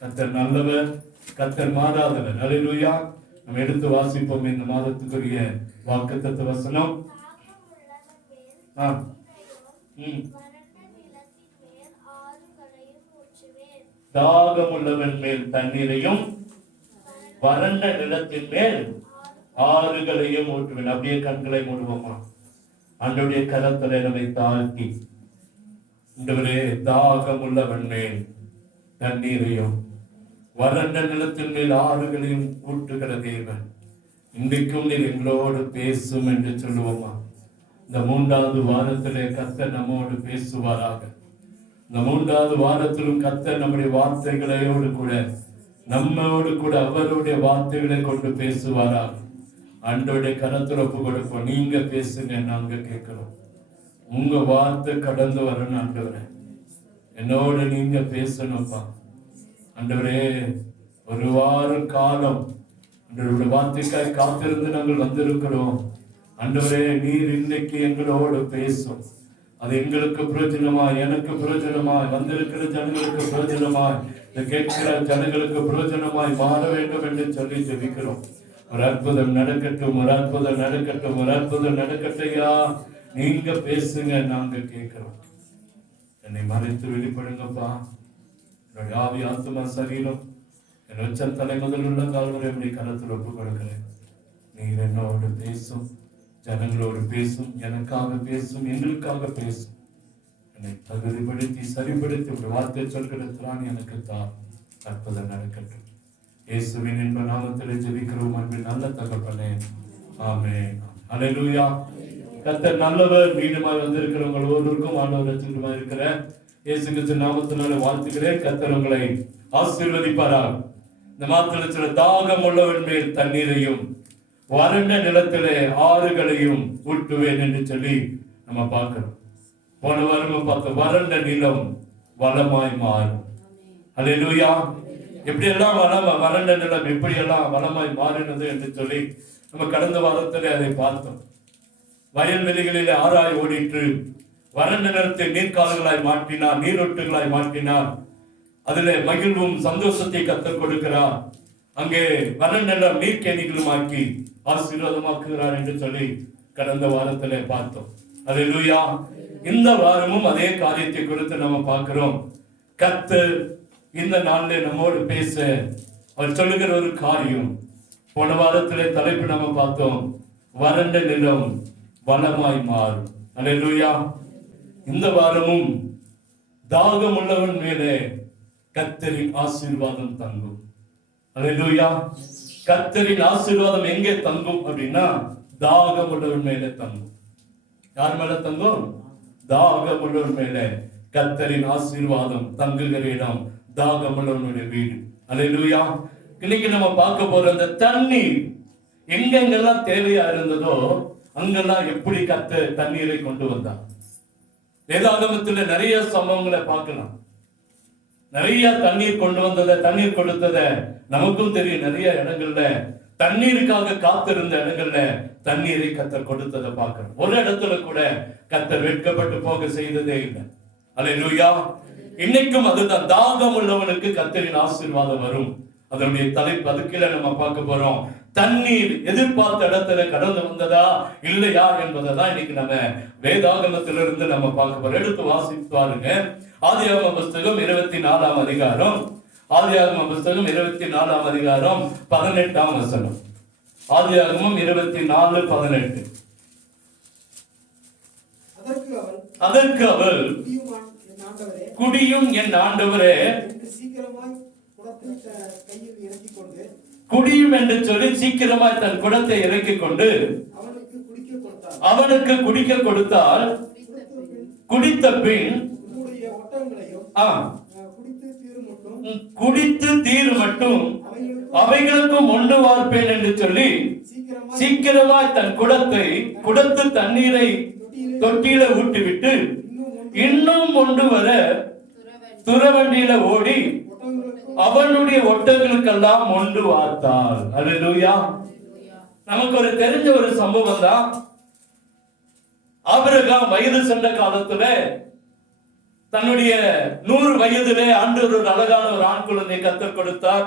கர்த்தர் நல்லவர், கர்த்தர் மாறாதவர். அல்லேலூயா. நம்ம எடுத்து வாசிப்போம் இந்த மாதத்துக்குரிய வாக்குத்தத்த வசனம். தாகமுள்ளவன் மேல் தண்ணீரையும் வறண்ட நிலத்தின் மேல் ஆறுகளையும் ஊற்றுவேன். அப்படியே கண்களை மூடுவோமா? ஆண்டவருடைய கரத்திலே நம்மை தாழ்த்தி, ஆண்டவரே, தாகமுள்ளவன் மேல் தண்ணீரையும் வறண்ட நிலத்தின் மேல் ஆறுகளையும் ஊற்றுகிற தேவன், இன்றைக்கும் நீர் எங்களோடு பேசும் என்று சொல்லுவோமா? இந்த 3வது வாரத்திலே கர்த்தர் நம்மோடு பேசுவாராக. இந்த 3வது வாரத்திலும் கர்த்தர் நம்முடைய வார்த்தைகளோடு கூட, நம்மோடு கூட அவருடைய வார்த்தைகளை கொண்டு பேசுவாராக. ஆண்டவருடைய கரத்துல ஒப்பு கொடுப்போம். நீங்க பேசுங்க, நாங்க கேட்கிறோம். உங்க வார்த்தை கடந்து வரணும் ஆண்டவரே. என்னோட நீங்க பேசணும்ப்பா ஆண்டவரே. ஒரு வார காலம் ஆண்டவருடைய வார்த்தைக்காய் காத்திருந்து நாங்கள் வந்திருக்கிறோம். ஆண்டவரே, நீர் இன்னைக்கு எங்களோடு பேசும். அது எங்களுக்கு பிரயோஜனமாய், எனக்கு பிரயோஜனமாய், வந்திருக்கிற ஜனங்களுக்கு பிரயோஜனமாய், கேட்கிற ஜனங்களுக்கு பிரயோஜனமாய் மாற வேண்டும் என்று சொல்லி ஜெபிக்கிறோம். ஒரு அற்புதம் நடக்கட்டும், ஒரு அற்புதம் நடக்கட்டும், ஒரு அற்புதம் நடக்கட்டையா. நீங்க பேசுங்க, நாங்க கேட்கிறோம். என்னை மறைத்து வெளிப்படுங்கப்பா. என்னுடைய ஆவி, ஆத்மா, சரீரம், என் உச்ச தலை முதல் உள்ள கால்வரை அப்படி கரத்தில் ஒப்பு கொடுக்கிறேன். நீர் என்னோடு பேசும், ஜனங்களோடு பேசும், எனக்காக பேசும், எங்களுக்காக பேசும். என்னை தகுதிப்படுத்தி சரிப்படுத்தி ஒரு வார்த்தை சொல்கிற திராணி எனக்கு தான். அற்புதம் நடக்கட்டும். இயேசுவின் என்ப நாமத்தில் ஜெபிக்கிறோம் அன்பின் நல்ல தகப்பனே, ஆமென். அல்லேலூயா. கர்த்தர் நல்லவர். மீண்டுமாய் வந்திருக்கிறவங்க ஒவ்வொருவருக்கும் ஆண்டவர் ரட்சகருமாய் இருக்கிற இயேசு கிறிஸ்து நாமத்தினால வாழ்த்துகிறேன். கர்த்தர் உங்களை ஆசீர்வதிப்பாராக. இந்த மாதத்தில் சில தாகம் உள்ளவன் மேல் தண்ணீரையும் வறண்ட நிலத்திலே ஆறுகளையும் ஊட்டுவேன் என்று சொல்லி நம்ம பார்க்கிறோம். போன வாரம் பார்த்த வறண்ட நிலம் வளமாய் மாறும். அல்லேலூயா. எப்படி எல்லாம் வறண்ட நிலம் எப்படி எல்லாம் வளமாய் மாறினது என்று சொல்லி நம்ம கடந்த வாரத்திலே அதை பார்த்தோம். வயல்வெளிகளிலே ஆறாய் ஓடிற்று. வறண்ட நிலத்தை நீர்க்கால்களாய் மாற்றினார், நீரொட்டுகளாய் மாற்றினார். அதிலே மகிழ்வும் சந்தோஷத்தை கர்த்தர் கொடுக்கிறார். அங்கே வறண்ட நிலம் நீர்க்கேணிகளும் ஆக்கி ஆசீர்வாதமாக்குகிறார் என்று சொல்லி கடந்த வாரத்திலே பார்த்தோம். அல்லேலூயா. இந்த வாரமும் அதே காரியத்தை குறித்து நம்ம பார்க்கிறோம். கர்த்தர் இந்த நாளிலே நம்மோடு பேச அவர் சொல்லுகிற ஒரு காரியம். போன வாரத்திலே தலைப்பு நம்ம பார்த்தோம், வறண்ட நிலம் வளமாய் மாறும். அல்லேலூயா. இந்த வாரமும் தாகம் உள்ளவன் மேலே கர்த்தரின் ஆசீர்வாதம் தங்கும். அல்லேலூயா. கர்த்தரின் ஆசீர்வாதம் எங்கே தங்கும் அப்படின்னா தாகம் உள்ளவன் மேலே தங்கும். யார் மேல தங்கும்? தாகம் உள்ளவன் மேலே கர்த்தரின் ஆசீர்வாதம் தங்குகிற இடம் தாகம் உள்ளவனுடைய வீடு. அல்லேலூயா. இன்னைக்கு நம்ம பார்க்க போற அந்த தண்ணீர் எங்கெங்கெல்லாம் தேவையா இருந்ததோ அங்கெல்லாம் எப்படி கர்த்தர் தண்ணீரை கொண்டு வந்தார். வேதாகமத்துல நிறைய சம்பவங்களை பார்க்கலாம். நிறைய தண்ணீர் கொண்டு வந்ததை, தண்ணீர் கொடுத்ததை நமக்கும் தெரியும். நிறைய இடங்கள்ல தண்ணீருக்காக காத்திருந்த இடங்கள்ல தண்ணீரை கர்த்தர் கொடுத்ததை பார்க்கிறோம். ஒரு இடத்துல கூட கர்த்தர் வெட்கப்பட்டு போக செய்ததே இல்லை. அல்லேலூயா. இன்னைக்கும் அதுதான், தாகம் உள்ளவனுக்கு கர்த்தரின் ஆசீர்வாதம் வரும். அதனுடைய தலைப்பு அதுக்குள்ள நம்ம பார்க்க போறோம். தண்ணீர் எதிர்பார்த்த இடத்துல கடந்து வந்ததா இல்லையா என்பதை தான் இன்னைக்கு நம்ம வேதாகமத்திலிருந்து நம்ம பார்க்க போறோம். எடுத்து வாசித்து பாருங்க. ஆதியாகம புஸ்தகம் 24ஆம் அதிகாரம். ஆதியாகம புஸ்தகம் 24ஆம் அதிகாரம் 18ஆம் வசனம். ஆதியாகமம் 24:18. அதற்கு அவள், குடியும் என் ஆண்டவரே, குடியும் என்று சொல்லி சீக்கிரமாய் தன் குடத்தை இறக்கிக் கொண்டு அவனுக்கு குடிக்க கொடுத்தால், குடித்த பின் குடித்து தீர் மட்டும் அவைகளுக்கும் ஒன்று வார்ப்பேன் என்று சொல்லி சீக்கிரமாய் தன் குடத்து தண்ணீரை தொட்டியில ஊட்டிவிட்டு இன்னும் ஒன்று வர துறவண்டியில ஓடி அவனுடைய ஒட்டங்களுக்கெல்லாம் ஒன்று வார்த்தாள். அல்லேலூயா. நமக்கு ஒரு தெரிஞ்ச ஒரு சம்பவம் தான். ஆபிரகாம் வயது சென்ற காலத்துல தன்னுடைய 100 வயதிலே ஆண்டவர் ஒரு அழகான ஒரு ஆண் குழந்தை கர்த்தர் கொடுத்தார்.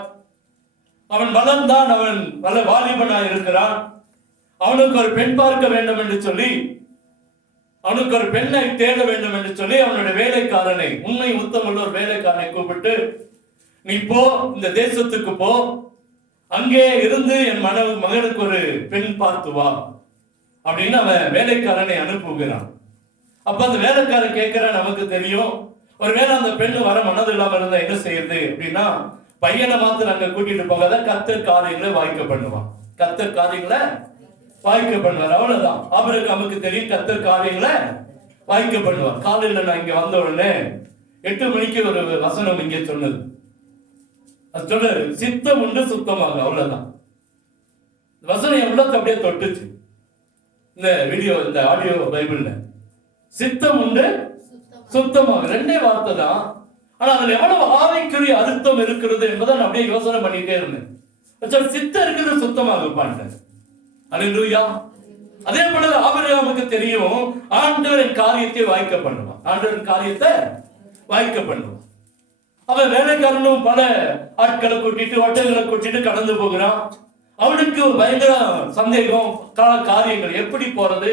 அவன் வளர்ந்தான், அவன் பல வாலிபனாய் இருக்கிறான். அவனுக்கு ஒரு பெண் பார்க்க வேண்டும் என்று சொல்லி, அவனுக்கு ஒரு பெண்ணை தேட வேண்டும் என்று சொல்லி அவனுடைய வேலைக்காரனை, உண்மை உத்தமுள்ள ஒரு வேலைக்காரனை கூப்பிட்டு, நீ போ, இந்த தேசத்துக்கு போ, அங்கே இருந்து என் மகனுக்கு ஒரு பெண் பார்த்து வா அப்படின்னு அவன் வேலைக்காரனை அனுப்புகிறான். அப்ப அந்த வேலைக்காரன் கேட்கிறான், நமக்கு தெரியும், ஒருவேளை அந்த பெண்ணு வர மனது இல்லாம இருந்தா என்ன செய்யுது அப்படின்னா, பையனை மாத்திரம் அங்க கூட்டிட்டு போகாத, கர்த்தர் காரியங்களை வாய்க்க பண்ணுவான். கர்த்தர் காரியங்களை வாய்க்க பண்ணுவார், அவ்வளவுதான். நமக்கு தெரியும் கர்த்தர் காரியங்களை வாய்க்க பண்ணுவார். காலையில நான் இங்க வந்த உடனே 8 மணிக்கு ஒரு வசனம் இங்கே சொன்னது. அது சொல்ல, சித்தம் உண்டு சுத்தமாக, அவ்வளவுதான். வசனம் என் உள்ளத்தை அப்படியே தொட்டுச்சு. இந்த வீடியோ, இந்த ஆடியோ பைபிள்ல சித்தம் உண்டு சுத்தமாக, 2 வார்த்தை தான். ஆனா அதுல எவ்வளவு ஆவிக்குரிய அர்த்தம் இருக்கிறது என்பதை நான் அப்படியே யோசனை பண்ணிட்டே இருந்தேன். சித்தம் இருக்கிறது சுத்தமாக இருப்பான். அல்லேலூயா. அதே போல ஆபிரகாமுக்கு தெரியும், ஆண்டவரின் காரியத்தை வாய்க்க பண்ணுவான். ஆண்டவரின் காரியத்தை வாய்க்க பண்ணுவான். அவன் வேலைக்காரனும் பல ஆட்களை கூட்டிட்டு, ஒட்டங்களை கூட்டிட்டு கடந்து போகிறான். அவனுக்கு பயங்கர சந்தேகம், காரியங்கள் எப்படி போறது,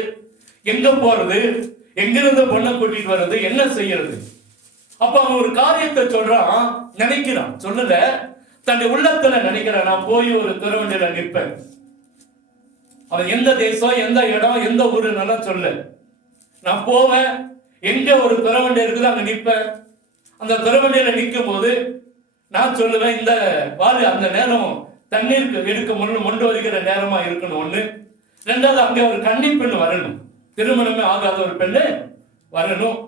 எங்க போறது, எங்கிருந்து பொண்ணை கூட்டிட்டு வர்றது, என்ன செய்யறது. அப்ப அவன் ஒரு காரியத்தை சொல்றான், நினைக்கிறான், சொல்லல, தன்னுடைய உள்ளத்துல நினைக்கிறான், நான் போய் ஒரு திறவண்டியில நிற்பேன். அவன் எந்த தேசம், எந்த இடம், எந்த ஊரு நல்லா சொல்ல, நான் போவேன், எங்க ஒரு திறவண்டி இருக்குது அங்க நிற்பேன். அந்த திறவண்டியில நிற்கும் போது நான் சொல்லுவேன், இந்த வாலி அந்த நேரம் தண்ணீருக்கு எடுக்க மொண்டு வருகிற நேரமா இருக்கணும் ஒண்ணு. 2வது, அங்கே ஒரு கன்னி பெண்ணு வரணும், திருமணமே ஆகாத ஒரு பெண்ணு வரணும்.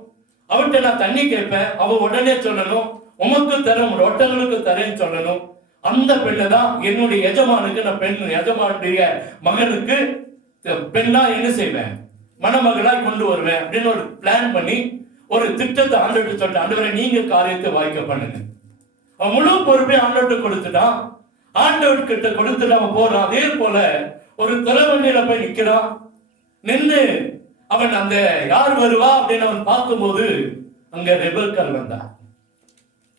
அவன்கிட்ட நான் தண்ணி கேட்பேன், அவ உடனே சொல்லணும், உமக்கு தர, ஒட்டங்களுக்கு தரேன்னு சொல்லணும். அந்த பெண்ணை தான் என்னுடைய எஜமானுக்கு, நான் பெண் எஜமானுடைய மகனுக்கு பெண்ணா என்ன செய்வேன், மணமகளாய் கொண்டு வருவேன் அப்படின்னு ஒரு பிளான் பண்ணி ஒரு திட்டத்தை ஆண்டவர்கிட்ட சொல்லிட்டு, ஆண்டவரை நீங்க காரியத்தை வாய்க்க பண்ணுங்க. அவன் முழு பொறுப்பையும் ஆண்டவர்கிட்ட கொடுத்துட்டான். ஆண்டவர்கிட்ட கொடுத்துட்டு அவன் போறான். அதே போல ஒரு திறவண்டியில போய் நிக்கிறான். நின்று அவன் அந்த யார் வருவா அப்படின்னு அவன் பார்க்கும்போது அங்க ரெபெக்காள் வந்தா.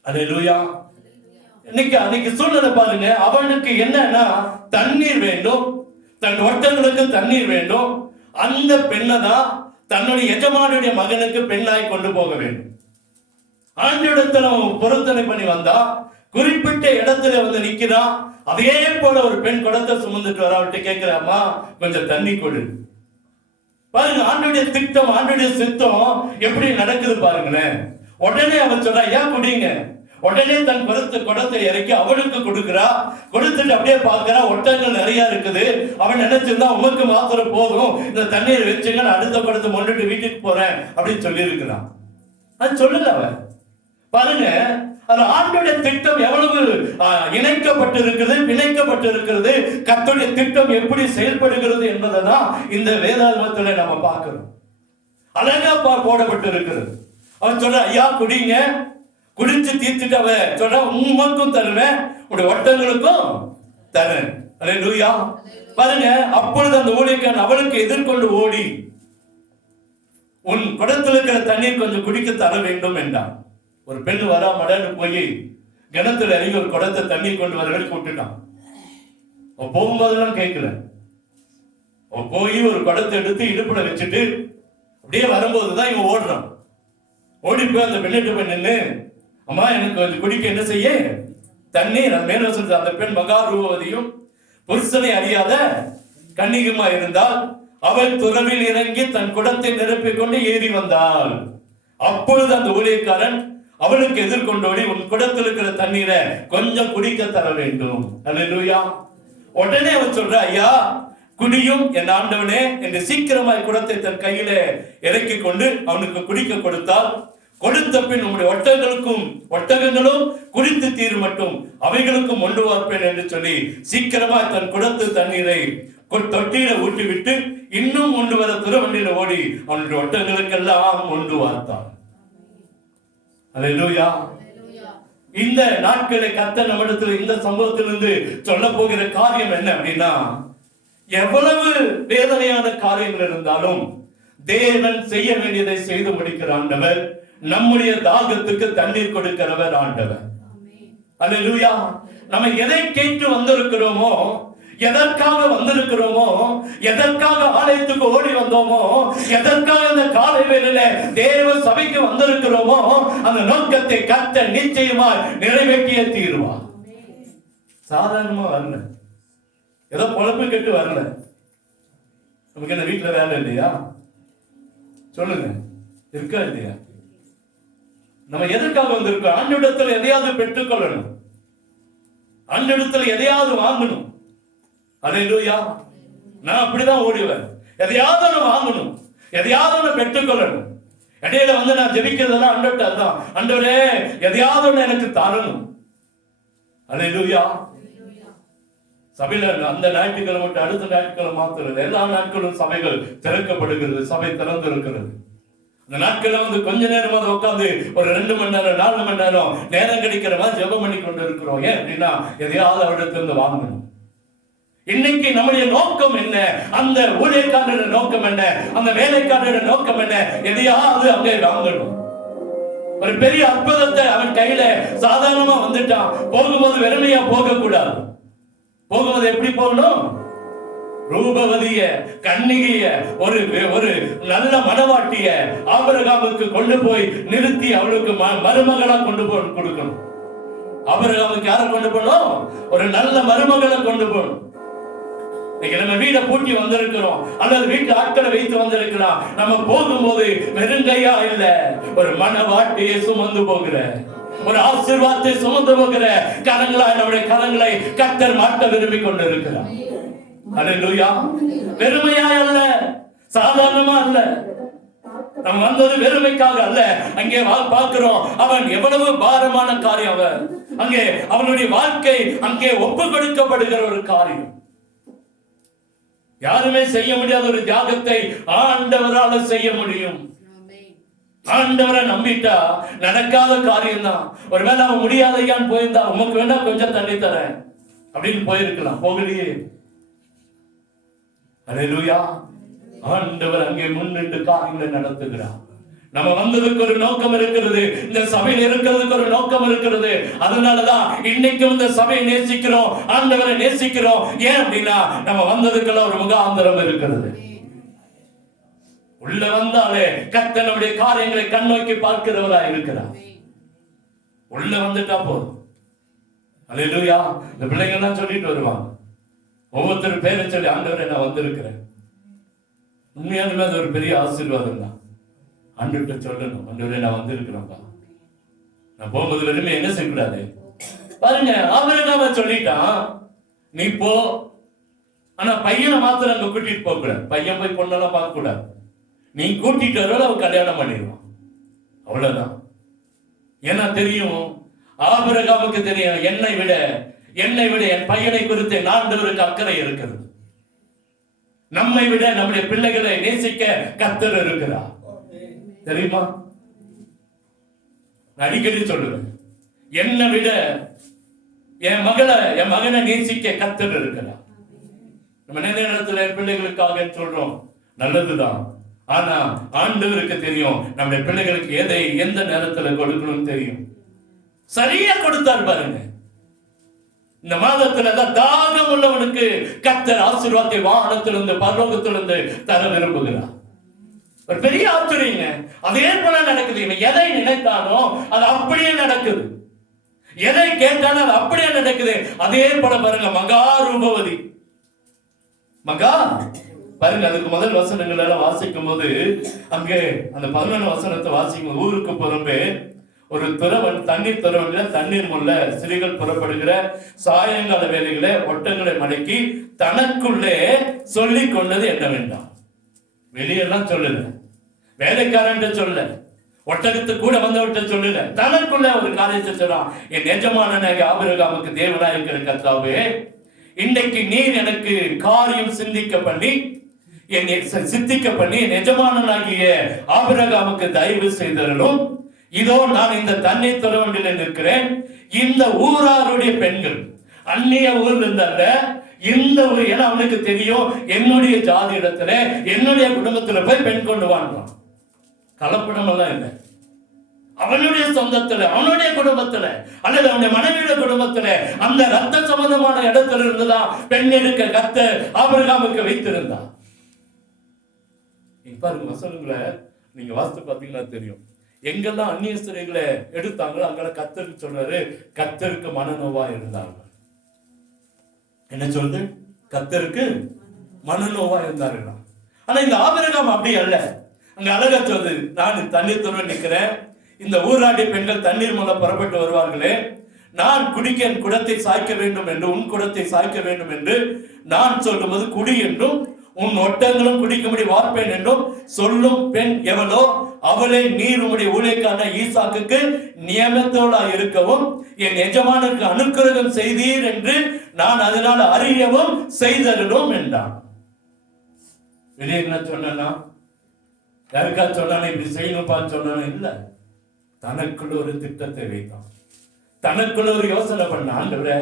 அல்லேலூயா. அன்னைக்கு சூழ்நிலை பாருங்க, அவனுக்கு என்னன்னா தண்ணீர் வேண்டும், தன் ஒட்டங்களுக்கு தண்ணீர் வேண்டும். அந்த பெண்ணை தான் தன்னுடைய எஜமானுடைய மகனுக்கு பெண்ணாய் கொண்டு போக வேண்டும். ஆண்டவரிடத்தில் அவன் பொருத்தனை பண்ணி வந்தா, குறிப்பிட்ட இடத்துல வந்து நிக்கிறான். அதே போல ஒரு பெண் குடத்தை சுமந்துட்டு வர, அவர்கிட்ட கேட்கிறாமா, கொஞ்சம் தண்ணி கொடு. பாருங்க, ஆண்டவருடைய திட்டம், ஆண்டவருடைய சித்தம் எப்படி நடக்குது பாருங்களேன். உடனே அவன் சொல்றா, ஏன் குடிங்க. உடனே தன் குடத்தை இறக்கி அவனுக்கு கொடுக்கிறா. கொடுத்துட்டு அப்படியே பார்க்கிறா, ஒட்டங்கள் நிறைய இருக்குது. அவன் நினைச்சிருந்தா, உமக்கு மாத்திரம் போதும், இந்த தண்ணீர் வச்சுங்க, நான் அடுத்த குடத்தை மொண்டுட்டு வீட்டுக்கு போறேன் அப்படின்னு சொல்லி இருக்கிறான். அது சொல்லல அவன். பாருங்க, அது ஆண்டோடைய திட்டம் எவ்வளவு இணைக்கப்பட்டிருக்கிறது, பிணைக்கப்பட்டிருக்கிறது. கர்த்தருடைய திட்டம் எப்படி செயல்படுகிறது என்பதை தான் இந்த வேதாகமத்துல நம்ம பார்க்கிறோம். அழகா போடப்பட்டு இருக்கிறது. அவன் சொல்ற, ஐயா குடிங்க, குடிச்சு தீர்த்துட்டு அவன் சொல்ற, உமக்கும் தருவேன், உடைய ஒட்டங்களுக்கும் தரேன். அல்லேலூயா. பாருங்க, அப்பொழுது அந்த ஊழியக்காரன் அவளுக்கு எதிர்கொண்டு ஓடி, உன் குடத்தில் இருக்கிற தண்ணீர் கொஞ்சம் குடிக்க தர வேண்டும் என்றான். ஒரு பெண் வரா, மடன்னு போய் கிணத்துல இறங்கி ஒரு குடத்தை தண்ணி கொண்டு வரவேல் கூப்பிட்டுட்டான். போகும்போதெல்லாம் கேட்கல, போய் ஒரு குடத்தை எடுத்து இடுப்புல வச்சுட்டு அப்படியே வரும்போதுதான் இவன் ஓடுறான். ஓடி போய் அந்த பெண்ணிட்டு போய் நின்று, அம்மா எனக்கு கொஞ்சம் குடிக்க என்ன செய்ய தண்ணீர். அந்த மேல சொல்றது, அந்த பெண் மகா ரூபவதியும் புருஷனை அறியாத கன்னிகமா இருந்தால் அவள் துறவில் இறங்கி தன் குடத்தை நிரப்பிக் கொண்டு ஏறி வந்தாள். அப்பொழுது அந்த ஊழியக்காரன் அவளுக்கு எதிர்கொண்டோடி, உன் குடத்தில் இருக்கிற தண்ணீரை கொஞ்சம் குடிக்க தர வேண்டும். அல்லேலூயா. உடனே அவன் சொல்ற, ஐயா குடியும் என் ஆண்டவனே என்று சீக்கிரமாய் குடத்தை தன் கையில இறக்கி கொண்டு அவனுக்கு குடிக்க கொடுத்தால், கொடுத்த பின் உங்களுடைய ஒட்டகங்களும் குடித்து தீர் மட்டும் அவைகளுக்கும் ஒன்று வார்ப்பேன் என்று சொல்லி சீக்கிரமாய் தன் குடத்து தண்ணீரை தொட்டியில ஊட்டி விட்டு இன்னும் ஒன்று வர துறவண்டியில ஓடி அவனுடைய ஒட்டகங்களுக்கெல்லாம் ஒன்று வார்த்தான். அல்லேலூயா. இந்த நாட்களை கர்த்தர் நம்மிடத்தில் இந்த சம்பவத்திலிருந்து சொல்ல போகிற காரியம் என்ன அப்படின்னா, எவ்வளவு வேதனையான காரியங்கள் இருந்தாலும் தேவன் செய்ய வேண்டியதை செய்து முடிக்கிற ஆண்டவர். நம்முடைய தாகத்துக்கு தண்ணீர் கொடுக்கிறவர் ஆண்டவர். அல்லேலூயா. நம்ம எதை கேட்டு வந்திருக்கிறோமோ, எதற்காக வந்திருக்கிறோமோ, எதற்காக ஆலயத்துக்கு ஓடி வந்தோமோ, எதற்காக இந்த காலை வேளையில தேவ சபைக்கு வந்திருக்கிறோமோ, அந்த நோக்கத்தை கர்த்தர் நிச்சயமாய் நிறைவேற்றியே தீருவார். சாதாரணமா வரல, ஏதோ பொழப்பு கெட்டு வரல. நமக்கு என்ன வீட்டுல வேலை இல்லையா? சொல்லுங்க, இருக்கா இல்லையா? நம்ம எதற்காக வந்திருக்கோம்? ஆண்டவரிடத்துல எதையாவது பெற்றுக்கொள்ளணும், ஆண்டவரிடத்துல எதையாவது வாங்கணும். அல்லேலூயா. நான் அப்படிதான் ஓடிவேன். எதையாவது ஒன்று வாங்கணும், எதையாவது ஒன்று பெற்றுக்கொள்ளணும். இடையில வந்து நான் ஜெபிக்கிறதெல்லாம் ஆண்டவர்ட்ட அதான், ஆண்டவரே எதையாவது ஒன்று எனக்கு தரணும். அல்லேலூயா. சபையில அந்த ஞாயிற்றுக்கிழமை விட்டு அடுத்த ஞாயிற்றுக்கிழமை மாத்துறது, எல்லா நாட்களும் சபைகள் திறக்கப்படுகிறது, சபை திறந்து இருக்கிறது. அந்த நாட்கள்ல வந்து கொஞ்ச நேரம் அதை உட்காந்து ஒரு 2 மணி நேரம் 4 மணி நேரம் நேரம் கிடைக்கிற மாதிரி ஜெபம் பண்ணி கொண்டு இருக்கிறோம். ஏன் அப்படின்னா எதையாவது அவரிடத்திலிருந்து வாங்கணும். இன்னைக்கு நம்முடைய நோக்கம் என்ன? அந்த ஊழியக்காரரோட நோக்கம் என்ன? அந்த வேலைக்காரரோட நோக்கம் என்ன? எதையாவது அங்கே வாங்கணும். ஒரு பெரிய அற்புதத்தை அவன் கையில சாதாரணமா வந்துட்டான். போகும்போது வெறுமையா போக கூடாது. போகும்போது எப்படி போகணும்? ரூபவதிய, கன்னிகைய, ஒரு நல்ல மணவாட்டிய ஆபிரகாமுக்கு கொண்டு போய் நிறுத்தி அவளுக்கு மருமகளா கொண்டு போய் கொடுக்கணும். ஆபிரகாமுக்கு யாரை கொண்டு போகணும்? ஒரு நல்ல மருமகளை கொண்டு போகணும். இன்னைக்கு நம்ம வீட்டை பூட்டி வந்திருக்கிறோம், அல்லது வீட்டு ஆட்களை வைத்து வந்திருக்கிறோம். நம்ம போகும்போது வெறுங்கையா இல்ல, ஒரு மணவாட்டியை சுமந்து போகிற, ஒரு ஆசீர்வாதத்தை சுமந்து போகிற கரங்களாய் நம்முடைய கரங்களை கர்த்தர் மாட்ட விரும்பி கொண்டு இருக்கிறார். அல்லேலூயா. வெறுமையா அல்ல, சாதாரணமா அல்ல. நம்ம வந்தது வெறுமைக்காக அல்ல. அங்கே பார்க்கிறோம், அவன் எவ்வளவு பாரமான காரியம். அவன் அங்கே அவனுடைய வாழ்க்கை அங்கே ஒப்பு கொடுக்கப்படுகிற ஒரு காரியம். யாருமே செய்ய முடியாத ஒரு தியாகத்தை ஆண்டவரால செய்ய முடியும். ஆண்டவரை நம்பிட்டா நடக்காத காரியம் தான். ஒருவேளை அவன் முடியாதையான்னு போயிருந்தா, உமக்கு வேணா கொஞ்சம் தள்ளி தரேன் அப்படின்னு போயிருக்கலாம், போகலையே. அல்லேலூயா. ஆண்டவர் அங்கே முன்னின்று காரியங்களை நடத்துகிறார். நம்ம வந்ததுக்கு ஒரு நோக்கம் இருக்கிறது, இந்த சபையில் இருக்கிறதுக்கு ஒரு நோக்கம் இருக்கிறது. அதனாலதான் இன்னைக்கும் இந்த சபையை நேசிக்கிறோம், ஆண்டவரை நேசிக்கிறோம். ஏன் அப்படின்னா நம்ம வந்ததுக்குள்ள ஒரு முகாந்திரம் இருக்கிறது. உள்ள வந்தாலே கர்த்தர் நம்முடைய காரியங்களை கண்ணோக்கி பார்க்கிறவரா இருக்கிறார். உள்ள வந்துட்டா போதும். அல்லேலூயா. இந்த பிள்ளைங்க எல்லாம் சொல்லிட்டு வருவாங்க, ஒவ்வொருத்தர் பேரை சொல்லி, ஆண்டவரை நான் வந்திருக்கிறேன். உண்மையாலுமே அது ஒரு பெரிய ஆசீர்வாதம் தான். ஆண்டவர்கிட்ட சொல்லணும், ஆண்டவரே நான் வந்திருக்கிறேன்ப்பா. நான் போகும்போது வெறுமே என்ன செய்யக்கூடாது பாருங்க. ஆபிரகாம் சொல்லிட்டான், நீ போ, ஆனா பையனை மாத்திரம் அங்க கூட்டிட்டு போக கூடாது. பையன் போய் பொண்ணெல்லாம் பார்க்க கூடாது. நீ கூட்டிட்டு வர அவன் கல்யாணம் பண்ணிடுவான், அவ்வளவுதான். ஏன்னா தெரியும், ஆபிரகாமுக்கு தெரியும், என்னை விட என் பையனை குறித்து ஆண்டவருக்கு அக்கறை இருக்கிறது. நம்மை விட நம்முடைய பிள்ளைகளை நேசிக்க கர்த்தர் இருக்கிறார். தெரியுமா? அடிக்கடி சொல்லுவேன், என்னை விட என் மகனை நேசிக்க கர்த்தர் இருக்கிறார். நம்ம நிறைய நேரத்துல பிள்ளைகளுக்காக சொல்றோம், நல்லதுதான். ஆனா ஆண்டவருக்கு தெரியும் நம்முடைய பிள்ளைகளுக்கு எதை எந்த நேரத்துல கொடுக்கணும்னு தெரியும். சரியா கொடுத்தார் பாருங்க. இந்த மாதத்துல தாகம் உள்ளவனுக்கு கர்த்தர் ஆசீர்வாதத்தை வானத்திலிருந்து பரலோகத்திலிருந்து தர விரும்புகிறார். ஒரு பெரிய ஆச்சரியங்க. அதே போல நடக்குது. இவன் எதை நினைத்தானோ அது அப்படியே நடக்குது. எதை கேட்டாலும் அது அப்படியே நடக்குது. அதே போல பாருங்க, மகா ரூபவதி, மகா பாருங்க. அதுக்கு முதல் வசனங்கள் எல்லாம் வாசிக்கும் போது, அங்கே அந்த 11 வசனத்தை வாசிக்கும், ஊருக்கு புறம்பே ஒரு துறவன், தண்ணீர் துறவன்ல தண்ணீர் முள்ள சிறிகள் புறப்படுகிற சாயங்கால வேலைகளை ஒட்டங்களை மடக்கி தனக்குள்ளே சொல்லிக் கொண்டது என்ன வேண்டாம். வெளியெல்லாம் சொல்லல, வேலைக்காரன் சொல்லல, ஒட்டகத்து கூட வந்தவர்கிட்ட சொல்லல, தனக்குள்ள ஒரு காரியத்தை சொல்றான். என் எஜமானனாகிய ஆபிரகாமுக்கு தேவனாய் இருக்கிற கர்த்தாவே, இன்னைக்கு நீர் எனக்கு காரியம் சிந்திக்க பண்ணி என் எஜமானனாகிய ஆபிரகாமுக்கு தயவு செய்தரலும். இதோ நான் இந்த தண்ணீர் துறவண்டில் நிற்கிறேன். இந்த ஊராருடைய பெண்கள், அந்நிய ஊர்ல இருந்தால இந்த ஊர், ஏன்னா அவனுக்கு தெரியும் என்னுடைய ஜாதி இடத்துல என்னுடைய குடும்பத்துல போய் பெண் கொண்டு வாழ்றான். கலப்படம் எல்லாம் இல்லை. அவனுடைய சொந்தத்துல, அவனுடைய குடும்பத்துல, அல்லது அவனுடைய மனைவியுடைய குடும்பத்துல அந்த ரத்த சம்பந்தமான இடத்துல இருந்துதான் பெண் எடுக்க கர்த்தர் ஆபிரகாமுக்கு வைத்திருந்தார். பாருங்க, வசனங்களை நீங்க வாசித்து பார்த்தீங்கன்னா தெரியும். எங்கெல்லாம் அந்நிய ஸ்திரீகளை எடுத்தாங்களோ அங்கெல்லாம் கர்த்தருக்கு சொல்றாரு, கர்த்தருக்கு மனநோவா இருந்தார்கள். என்ன சொல்றது? கர்த்தருக்கு மனநோவா இருந்தார்கள். ஆனா இந்த ஆபிரகாம் அப்படி அல்ல. அங்க அழகா சொல்றது, நான் தண்ணீர் துறை நிற்கிறேன், இந்த ஊராடி பெண்கள் தண்ணீர் மூலம் புறப்பட்டு வருவார்களே, நான் குடிக்க என் குடத்தை சாய்க்க வேண்டும் என்று, உன் குடத்தை சாய்க்க வேண்டும் என்று நான் சொல்லும்போது குடி என்றும் உன் ஒட்டங்களும் குடிக்கும்படி வார்ப்பேன் என்றும் சொல்லும் பெண் எவளோ அவளை நீர் உம்முடைய ஊழியக்கான ஈசாக்குக்கு நியமத்தோடா இருக்கவும் என் எஜமானுக்கு அனுக்கிரகம் செய்தீர் என்று நான் அதனால் அறியவும் செய்தருளும் என்றான். வெளியே என்ன சொன்னா, யாருக்கா சொன்னானே இப்படி செய்யணும்பான்னு சொன்னானே இல்ல, தனக்குள்ள ஒரு திட்டத்தை வைத்தான், தனக்குள்ள ஒரு யோசனை பண்ண. ஆண்டவரே,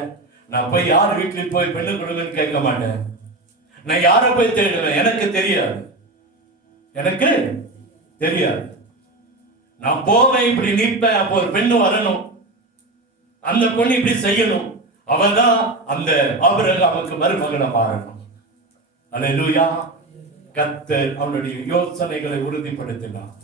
நான் போய் யார் வீட்டில் போய் பெண்ணு கொடுங்கன்னு கேட்க மாட்டேன், நான் யாரை போய் தேடுவேன், எனக்கு தெரியாது, எனக்கு தெரியாது. நான் போவேன், இப்படி நிற்பேன், அப்போ ஒரு பெண்ணு வரணும், அந்த பொண்ணு இப்படி செய்யணும், அவதான் அந்த ஆபிரகாமுக்கு மருமகனை பாரணும். அல்லேலூயா. கர்த்தர் அவனுடைய யோசனைகளை உறுதிப்படுத்தினார்.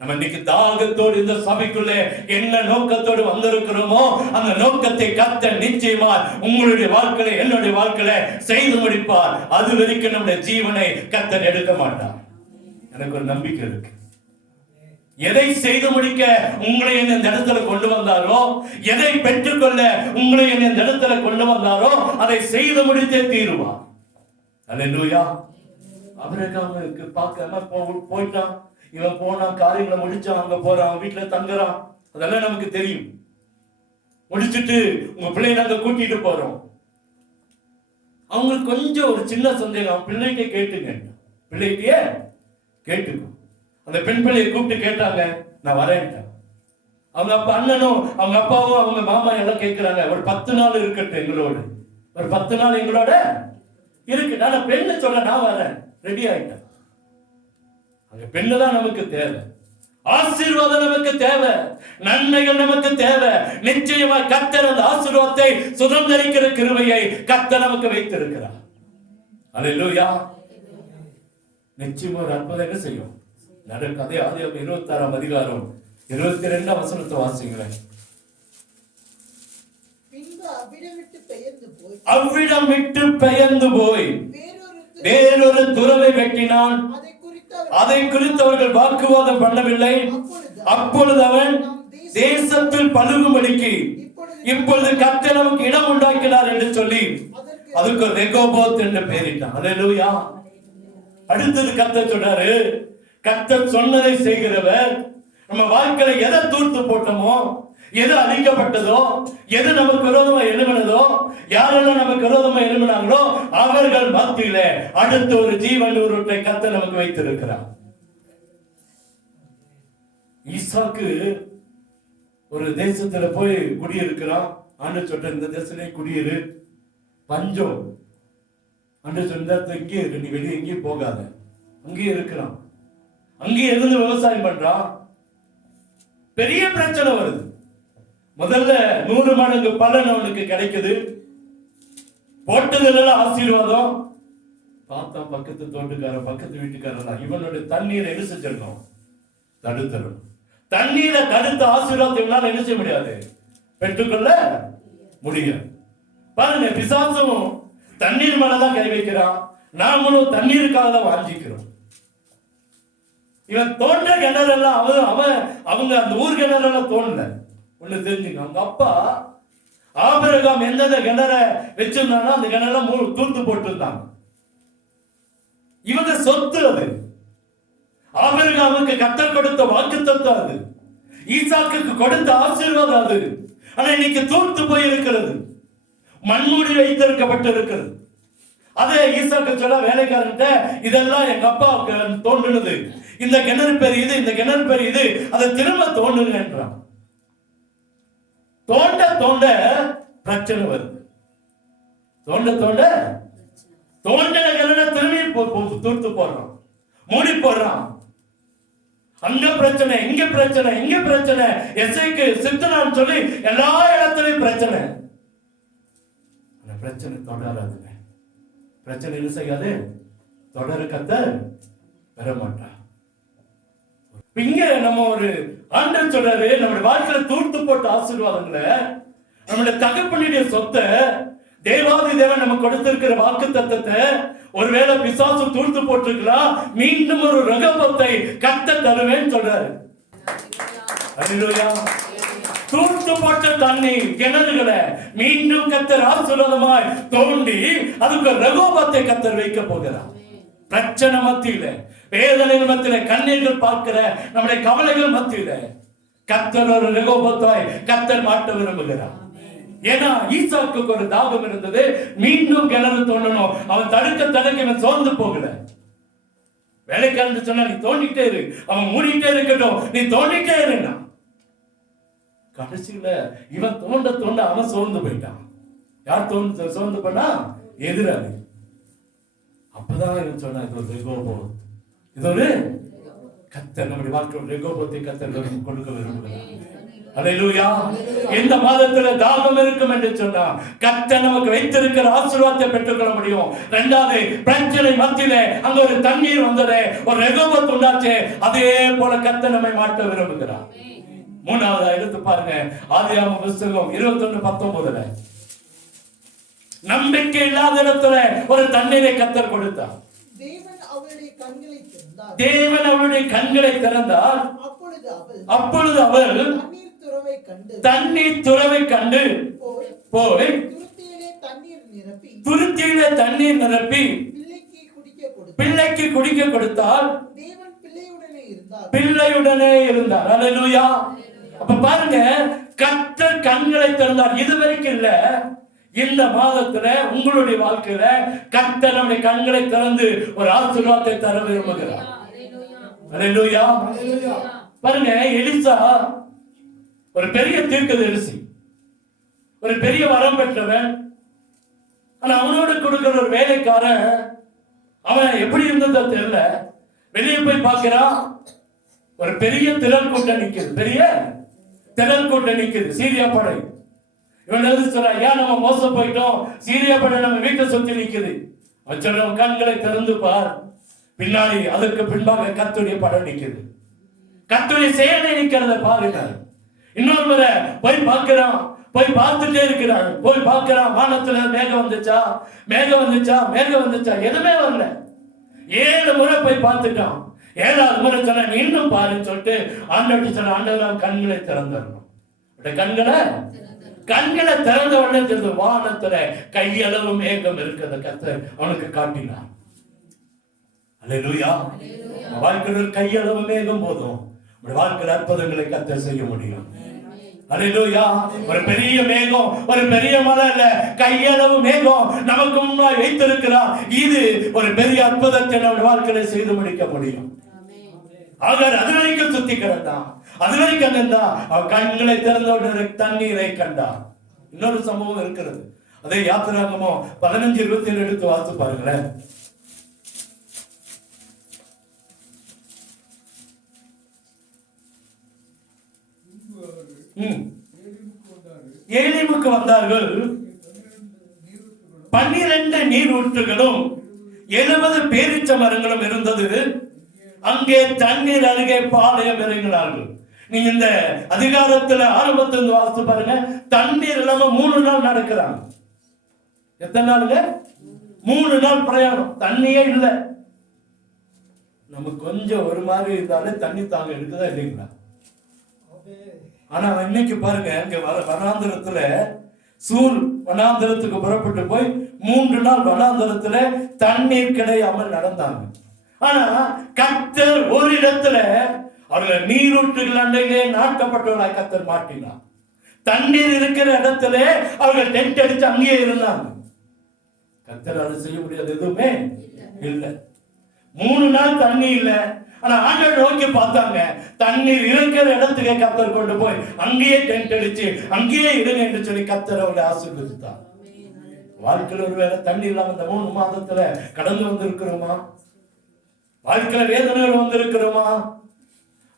நம்ம இன்னைக்கு தாகத்தோடு இந்த சபைக்குள்ளே என்ன நோக்கத்தோடு வந்திருக்கிறோமோ அந்த நோக்கத்தை கர்த்தர் நிச்சயமா உங்களுடைய வாழ்க்கையில, என்னுடைய வாழ்க்கையில செய்து முடிப்பார். அது வரைக்கும் நம்முடைய ஜீவனை கர்த்தர் எடுக்க மாட்டார். எனக்கு ஒரு நம்பிக்கை இருக்கு. எதை செய்து முடிக்க உங்களை இந்த இடத்துல கொண்டு வந்தாரோ, எதை பெற்றுக்கொள்ள உங்களை இந்த இடத்துல கொண்டு வந்தாரோ அதை செய்து முடித்தே தீருவார். அல்லேலூயா. ஆபிரகாமுக்கு பார்க்காம போயிட்டான், இவன் போனா காரியங்களை முடிச்சான், அங்க போறான், வீட்டுல தங்குறான், அதெல்லாம் நமக்கு தெரியும். முடிச்சுட்டு உங்க பிள்ளைய நாங்க கூட்டிட்டு போறோம். அவங்களுக்கு கொஞ்சம் ஒரு சின்ன சந்தேகம், பிள்ளைக்கு கேட்டுங்க, பிள்ளைக்கு கேட்டுக்கும். அந்த பெண் பிள்ளையை கூப்பிட்டு கேட்டாங்க, நான் வரேன்ட்டேன். அவங்க அப்பா அண்ணனும் அவங்க அப்பாவும் அவங்க மாமா எல்லாம் கேட்கிறாங்க, ஒரு 10 நாள் இருக்கட்டும் எங்களோடு, ஒரு 10 நாள் எங்களோட இருக்கு. நான் பெண்ணு சொல்ல, நான் வரேன், ரெடி ஆயிட்டேன். அந்த பெண்ணு தான் நமக்கு தேவை, ஆசீர்வாதம் நமக்கு தேவை, நன்மைகள் நமக்கு தேவை. நிச்சயமா கர்த்தர் அந்த ஆசீர்வாதத்தை சுதந்திரிக்கிற கிருபையை கர்த்தர் நமக்கு வைத்திருக்கிறார். அல்லேலூயா. நிச்சயமா ஒரு அற்புதம் என்ன செய்யும் நடக்கும். அதே ஆதியாகமம் 26ஆம் அதிகாரம் 22ஆம் வசனத்தை வாசிக்கிறேன். அவ்விடம் விட்டு பெயர்ந்து போய் வேறொரு துறவை வெட்டினான். அதை குறித்து அவர்கள் வாக்குவாதம் பண்ணவில்லை. அப்பொழுது அவன் தேசத்தில் பழுகும்படிக்கு இப்பொழுது கர்த்தர் நமக்கு இடம் உண்டாக்கினார் என்று சொல்லி அதுக்கு ரெகோபோத் என்று பெயரிட்டான். அல்லேலூயா. அடுத்தது கர்த்தர் சொன்னாரு, கர்த்தர் சொன்னதை செய்கிறவர். நம்ம வாழ்க்கையில எதை தூர்த்து போட்டோமோ, எது அழிக்கப்பட்டதோ, எது நமக்கு விரோதமா எழுமினதோ, யாரெல்லாம் நமக்கு விரோதமா எழுமினாங்களோ அவர்கள் மத்தியில அடுத்த ஒரு ஜீவன் உருட்டை கர்த்தர் நமக்கு வைத்திருக்கிறார். ஈசாக்கு ஒரு தேசத்துல போய் குடியிருக்கிறான். ஆண்டு சொல்ற, இந்த தேசத்திலே குடியிரு, பஞ்சம். ஆண்டு சொன்ன, இங்கே இருக்கு, நீ வெளியே எங்கேயும் போகாத, அங்கேயே இருக்கிறான். அங்கேயே இருந்து விவசாயம் பண்றான். பெரிய பிரச்சனை வருது. முதல்ல 100 மடங்கு பலன் அவனுக்கு கிடைக்குது, போட்டதுல ஆசீர்வாதம். பார்த்தா பக்கத்து தோட்டக்காரன், பக்கத்து வீட்டுக்காரன் இவனுடைய தண்ணீரை என்ன செஞ்சிடணும், தடுத்துடும். தண்ணீரை தடுத்த ஆசீர்வாதத்தை இவனால என்ன செய்ய முடியாது, பெற்றுக்கொள்ள முடியும். பாருங்க, பிசாசும் தண்ணீர் மேலதான் கை வைக்கிறான், நாமளும் தண்ணீருக்காக தான் வாஞ்சிக்கிறோம். இவன் தோன்ற கிணறெல்லாம் அவங்க அந்த ஊர் கிணறெல்லாம் தோணல. ஒண்ணு தெரிஞ்சுங்க, அவங்க அப்பா ஆபிரகாம் எந்தெந்த கிணற வச்சிருந்தானோ அந்த கிணறெல்லாம் தூர்த்து போட்டு இருந்தாங்க. இவங்க சொத்து அது, ஆபிரகாமுக்கு கர்த்தர் கொடுத்த வாக்குத்தத்தம் அது, ஈசாக்குக்கு கொடுத்த ஆசீர்வாதம் அது. ஆனா இன்னைக்கு தூர்த்து போய் இருக்கிறது, மண்மூடி வைத்திருக்கப்பட்டு இருக்கிறது. அதே ஈசாக்கு சொல்ல வேலைக்காரன்ட்ட, இதெல்லாம் எங்க அப்பா தோன்றுனது, இந்த கிணறு பெரியது, இந்த கிணறு பெரியது, அதை திரும்ப தோண்டுங்க என்றான். தோண்ட தோண்ட பிரச்சனை வருது. தோண்ட தோண்ட தோண்ட கிணற திரும்பி தூர்த்து போடுறான், மூடி போடுறான். அங்க பிரச்சனை, இங்க பிரச்சனை, இங்க பிரச்சனை, எஸ்ஐக்கு சித்தனான்னு சொல்லி எல்லா இடத்துலயும் பிரச்சனை. அந்த பிரச்சனை தொடராதுங்க. பிரச்சனை என்ன செய்யாது, தொடர கர்த்தர் வர மாட்டார். இங்க நம்ம ஒரு ஆண்டவர் சொல்றாரு, நம்முடைய வாழ்க்கையில தூர்த்து போட்ட ஆசீர்வாதங்களை, நம்முடைய தகப்பனுடைய சொத்தை, தேவாதி தேவன் நம்ம கொடுத்திருக்கிற வாக்கு தத்தத்தை ஒருவேளை பிசாசு தூர்த்து போட்டிருக்கலாம், மீண்டும் ஒரு ரகபத்தை கர்த்தர் தருவேன்னு சொல்றாரு. அல்லேலூயா. தூர்த்து போட்ட தண்ணி கிணறுகளை மீண்டும் கர்த்தர் ஆசீர்வாதமாய் தோண்டி அதுக்கு ரகோபத்தை கர்த்தர் வைக்க போகிறார். பிரச்சனை மத்தியில, வேதனைகள் மத்தியில, கண்ணீர்கள் பார்க்கிற நம்முடைய கவலைகள் மத்தியில கர்த்தர் ஒரு ரகோபத்தாய் கர்த்தர் மாட்ட விரும்புகிறார். ஏன்னா ஈசாக்கு ஒரு தாகம் இருந்தது, மீண்டும் கிணறு தோண்டணும். அவன் தடுக்க இவன் சோர்ந்து போகல. வேலைக்காரன் சொன்னா நீ தோண்டிட்டே இரு, அவன் மூடிட்டே இருக்கட்டும், நீ தோண்டிட்டே இருந்தா கடைசியில இவன் தோண்ட அவன் சோர்ந்து போயிட்டான். யார் சோர்ந்து பண்ணா? எதிராளி. அப்பதான் இவன் சொன்னா இது ஒரு ரெகோபம், இது ஒரு கர்த்தர் நம்முடைய வாழ்க்கையோட ரெகோபத்தை கர்த்தர் கொடுக்க விரும்புகிறார். அல்லேலூயா. இந்த மாதத்துல தாகம் இருக்கும் என்று சொன்னா கர்த்தர் நமக்கு வைத்திருக்கிற ஆசீர்வாதத்தை பெற்றுக்கொள்ள முடியும். இரண்டாவது, பிரச்சனை மத்தியிலே அங்க ஒரு தண்ணீர் வந்ததே, ஒரு ரெகோபத் உண்டாச்சே, அதே போல கர்த்தர் நம்மை மாட்ட விரும்புகிறார். மூணாவதா எடுத்து பாருங்க, ஆதியாகமம் புத்தகம் 21:19. நம்பிக்கை இல்லாத இடத்துல ஒரு தண்ணீரை கர்த்தர் கொடுத்தார். தேவன் அவருடைய கண்களை திறந்தார். அப்பொழுது அவள் தண்ணீர் துறவை கண்டு போய் துருத்தியிலே தண்ணீர் நிரப்பி பிள்ளைக்கு குடிக்க கொடுத்தால் பிள்ளையுடனே இருந்தார். அல்லேலூயா. அப்ப பாருங்க, கர்த்தர் கண்களை திறந்தார். இதுவரைக்கும் இல்ல, இந்த மாதத்துல உங்களுடைய வாழ்க்கையில கர்த்தர் நம்முடைய கண்களை திறந்து ஒரு ஆசீர்வாதத்தை தர விரும்புகிறார். அல்லேலூயா. பாருங்க, எலிசா ஒரு பெரிய தீர்க்கதரிசி, ஒரு பெரிய வரம் பெற்றவன். ஆனா அவனோடு கொடுக்கிற ஒரு வேலைக்காரன், அவன் எப்படி இருந்ததோ தெரியல. வெளியே போய் பார்க்கிறான், ஒரு பெரிய திரள் கூட்டம் நிக்குது, பெரிய திரள் கூட்டம் நிக்குது, சீரியா படை. இவன் எழுதி சொல்ற, ஏன் நம்ம மோசம் போயிட்டோம், சீரியா படை நம்ம வீட்டை சுத்தி நிக்குது. அவன் சொல்ற, கண்களை திறந்து பார், பின்னாடி அதற்கு பின்பாக கர்த்தருடைய படம் நிக்குது, கர்த்தருடைய சேனை நிக்கிறத பாருங்க. இன்னொரு முறை போய் பார்க்கிறான், போய் பார்த்துட்டே இருக்கிறான், போய் பார்க்கிறான், வானத்துல மேகம் வந்துச்சா, மேகம் வந்துச்சா, மேகம் வந்துச்சா, எதுவுமே வரல. 7 முறை போய் பார்த்துட்டான். 7வது முறை சொன்ன, இன்னும் பாருன்னு சொல்லிட்டு ஆண்டவர்கிட்ட சொன்ன, ஆண்டவர் கண்களை திறந்துடணும். கண்களை திறந்த உடனே தெரிஞ்சு வானத்துல கையளவு மேகம் இருக்கிறத கர்த்தர் அவனுக்கு காட்டினான். அல்லேலூயா. வாழ்க்கையில் கையளவு மேகம் போதும், வாழ்க்கையில் அற்புதங்களை கர்த்தர் செய்ய முடியும். அல்லேலூயா. ஒரு பெரிய மேகம், ஒரு பெரிய மலை இல்ல, கையளவு மேகம் நமக்கு முன்னாடி வைத்திருக்கிறார். இது ஒரு பெரிய அற்புதத்தை நம்ம வாழ்க்கையில செய்து முடிக்க முடியும். அவர் அது வரைக்கும் சுத்தி கிடந்தான், அது வரைக்கும் இருந்தா அவர் கண்களை திறந்த தண்ணீரை கண்டார். இன்னொரு சம்பவம் இருக்கிறது, அதே யாத்திராகமம் 15:27 எடுத்து வாசித்து பாருங்களேன். ஏலிமுக்கு வந்தார்கள். 12 நீரூற்றுகளும் 70 பேரீச்ச மரங்களும் இருந்தது. அங்கே தண்ணீர் அருகே பாளையம் இறங்கினார்கள். நீங்க இந்த அதிகாரத்துல ஆரம்பத்திலிருந்து வாசித்து பாருங்க. தண்ணீர் இல்லாம 3 நாள் நடக்கிறாங்க. எத்தனை நாளுங்க? 3 நாள் பிரயாணம், தண்ணியே இல்லை. நமக்கு கொஞ்சம் ஒரு மாதிரி இருந்தாலே தண்ணி தாங்க எடுக்குதா இல்லைங்களா? ஆனா இன்னைக்கு பாருங்க, இங்க வனாந்திரத்துல சூர் வனாந்திரத்துக்கு புறப்பட்டு போய் 3 நாள் வனாந்திரத்துல தண்ணீர் கிடையாமல் நடந்தாங்க. ஆனா கர்த்தர் ஒரு இடத்துல அவர்கள் நீரூற்றுகள் அண்டையிலே நாட்டப்பட்டவர்களாய் கர்த்தர் மாட்டினார். தண்ணீர் இருக்கிற இடத்துல அவர்கள் டென்ட் அடிச்சு அங்கேயே இருந்தாங்க. கர்த்தர் அதை செய்ய முடியாது, எதுவுமே இல்லை. 3 நாள் தண்ணி இல்லை. ஆனா ஆண்டவர் நோக்கி பார்த்தாங்க, தண்ணீர் இருக்கிற இடத்துக்கு கர்த்தர் கொண்டு போய் அங்கேயே டென்ட் அடிச்சு அங்கேயே இருங்க என்று சொல்லி கர்த்தர் அவர்களை ஆசீர்வதித்தார். வாழ்க்கையில் ஒருவேளை தண்ணி இல்லாம இந்த 3 மாதத்துல கடந்து வந்திருக்கிறோமா? வாழ்க்கையில வேதனைகள் வந்திருக்கிறோமா?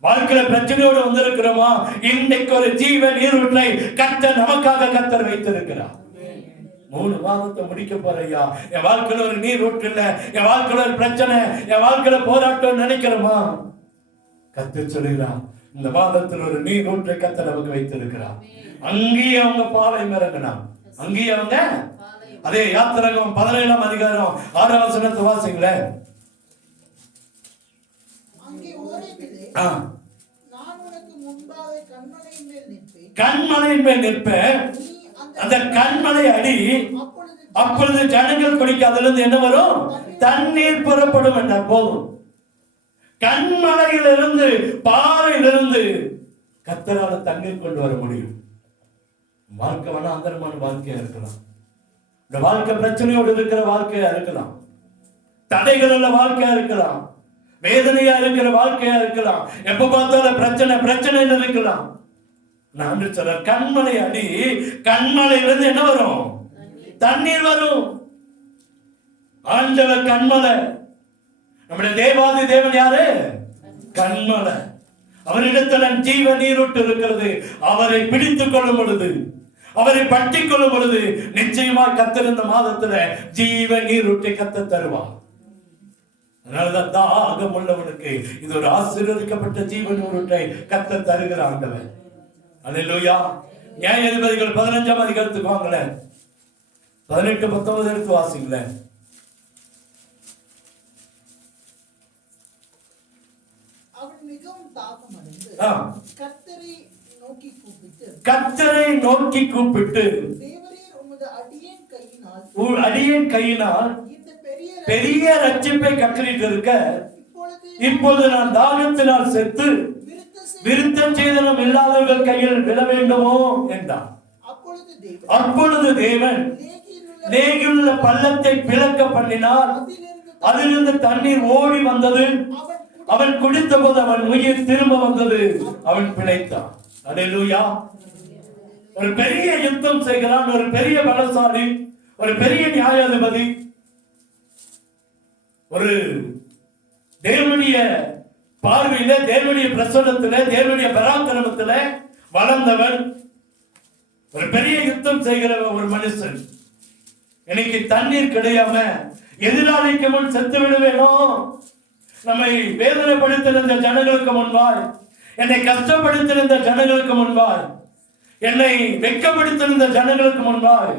வாழ்க்கையில பிரச்சனையோடு வந்திருக்கிறோமா? இன்னைக்கு ஒரு ஜீவ நீரூற்றை கர்த்தர் நமக்காக கர்த்தர் வைத்திருக்கிறார். 3 மாதத்தை முடிக்க போறையா, என் வாழ்க்கையில ஒரு நீரூற்று இல்ல, என் வாழ்க்கையில ஒரு பிரச்சனை, என் வாழ்க்கையில போராட்டம் நினைக்கிறோமா? கர்த்தர் சொல்லுகிறார், இந்த மாதத்தில் ஒரு நீரூற்றை கர்த்தர் நமக்கு வைத்திருக்கிறார். அங்கேயே அவங்க பாளையம் இறங்கினான். அங்கேயே அவங்க அதே யாத்திராகமம் 17ஆம் அதிகாரம் 6ஆம் வசனத்தை வாசிங்களே. கண்மலையின் மேல் நிற்பேன், அந்த கண்மலை அடி, அப்பொழுது ஜனங்கள் குடிக்க அதிலிருந்து என்ன வரும்? தண்ணீர் புறப்படும் என்றார். போதும். கண்மலையிலிருந்து, பாறையிலிருந்து கர்த்தரால தண்ணீர் கொண்டு வர முடியும். வாழ்க்கை வேணா அந்தரமான வாழ்க்கையா இருக்கலாம், இந்த வாழ்க்கை பிரச்சனையோடு இருக்கிற வாழ்க்கையா இருக்கலாம், தடைகள் உள்ள வாழ்க்கையா இருக்கலாம், வேதனையா இருக்கிற வாழ்க்கையா இருக்கலாம், எப்ப பார்த்தாலும் பிரச்சனை இருக்கலாம். நான் சொல்ற கண்மலை அடி, கண்மலையிலிருந்து என்ன வரும்? தண்ணீர் வரும். ஆண்டவர் கண்மலை. நம்முடைய தேவாதி தேவன் யாரு? கண்மலை. அவரிடத்துல ஜீவ நீரூற்று இருக்கிறது. அவரை பிடித்துக் கொள்ளும் பொழுது, அவரை பற்றிக் கொள்ளும் பொழுது நிச்சயமா கர்த்தர் இந்த மாதத்துல ஜீவ நீரூற்றை கர்த்தர் தருவார். அதனாலதான் தாகம் உள்ளவனுக்கு இது ஒரு ஆசீர்வதிக்கப்பட்ட ஜீவ நீரூற்றை கர்த்தர் தருகிற ஆண்டவர். அல்லேலூயா. நியாயாதிபதிகள் 15ஆம் அதிகாரத்துக்கு வாங்கல, 18, 19 எடுத்து வாசிங்கள. அவன் மிகவும் தாகமடைந்து கர்த்தரை நோக்கி கூப்பிட்டு தேவரீர் உமது அடியேன் கையினால் இந்த பெரிய ரட்சிப்பை கட்டளையிட்டு இருக்க, இப்பொழுது நான் தாகத்தினால் செத்து விருத்தம் செய்தனம் இல்லாதவர்கள் கையில் விழ வேண்டுமோ என்றார். அப்பொழுது தேவன் லேகியுள்ள பள்ளத்தை பிளக்க பண்ணினார். அதிலிருந்து தண்ணீர் ஓடி வந்தது. அவன் குடித்த போது அவன் உயிர் திரும்ப வந்தது. அவன் பிழைத்தான். அல்லேலூயா. ஒரு பெரிய யுத்தம் செய்கிறான், ஒரு பெரிய பலசாலி, ஒரு பெரிய நியாயாதிபதி, ஒரு தேவனுடைய பார்வையில, தேவனுடைய பிரசன்னத்தில, தேவனுடைய பராக்கிரமத்தில வளர்ந்தவன், ஒரு பெரிய யுத்தம் செய்கிற ஒரு மனுஷன். எனக்கு தண்ணீர் கிடையாம எதிராளிக்கு முன் செத்து விடுவேனோ, நம்மை வேதனைப்படுத்தின ஜனங்களுக்கு முன்பாய், என்னை கஷ்டப்படுத்தின ஜனங்களுக்கு முன்பாய், என்னை வெட்கப்படுத்தின ஜனங்களுக்கு முன்பாய்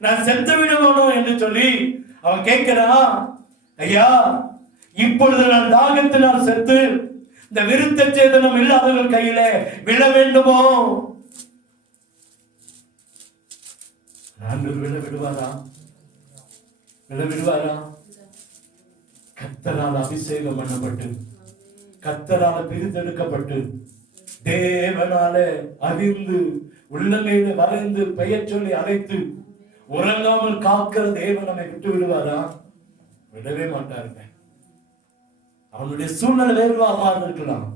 நான் செத்து விடுவேனோ என்று சொல்லி அவன் கேட்கிறான். ஐயா, இப்பொழுது நான் தாகத்தினால் செத்து இந்த விருத்த சேதனம் இல்லாதவர்கள் கையில விழ வேண்டுமோ? ஆண்டவர் விழ விடுவாரா? விழ விடுவாரா? கர்த்தரால் அபிஷேகம் பண்ணப்பட்டு, கர்த்தரால் பிரித்தெடுக்கப்பட்டு, தேவனால அறிந்து, உள்ளங்கையில வரைந்து, பெயர் சொல்லி அழைத்து, உறங்காமல் காக்கிற தேவன் நம்மை விட்டு விடுவாரா? விடவே மாட்டாருங்க. அவனுடைய சூழ்நிலை வேறுவாக இருக்கலாம்,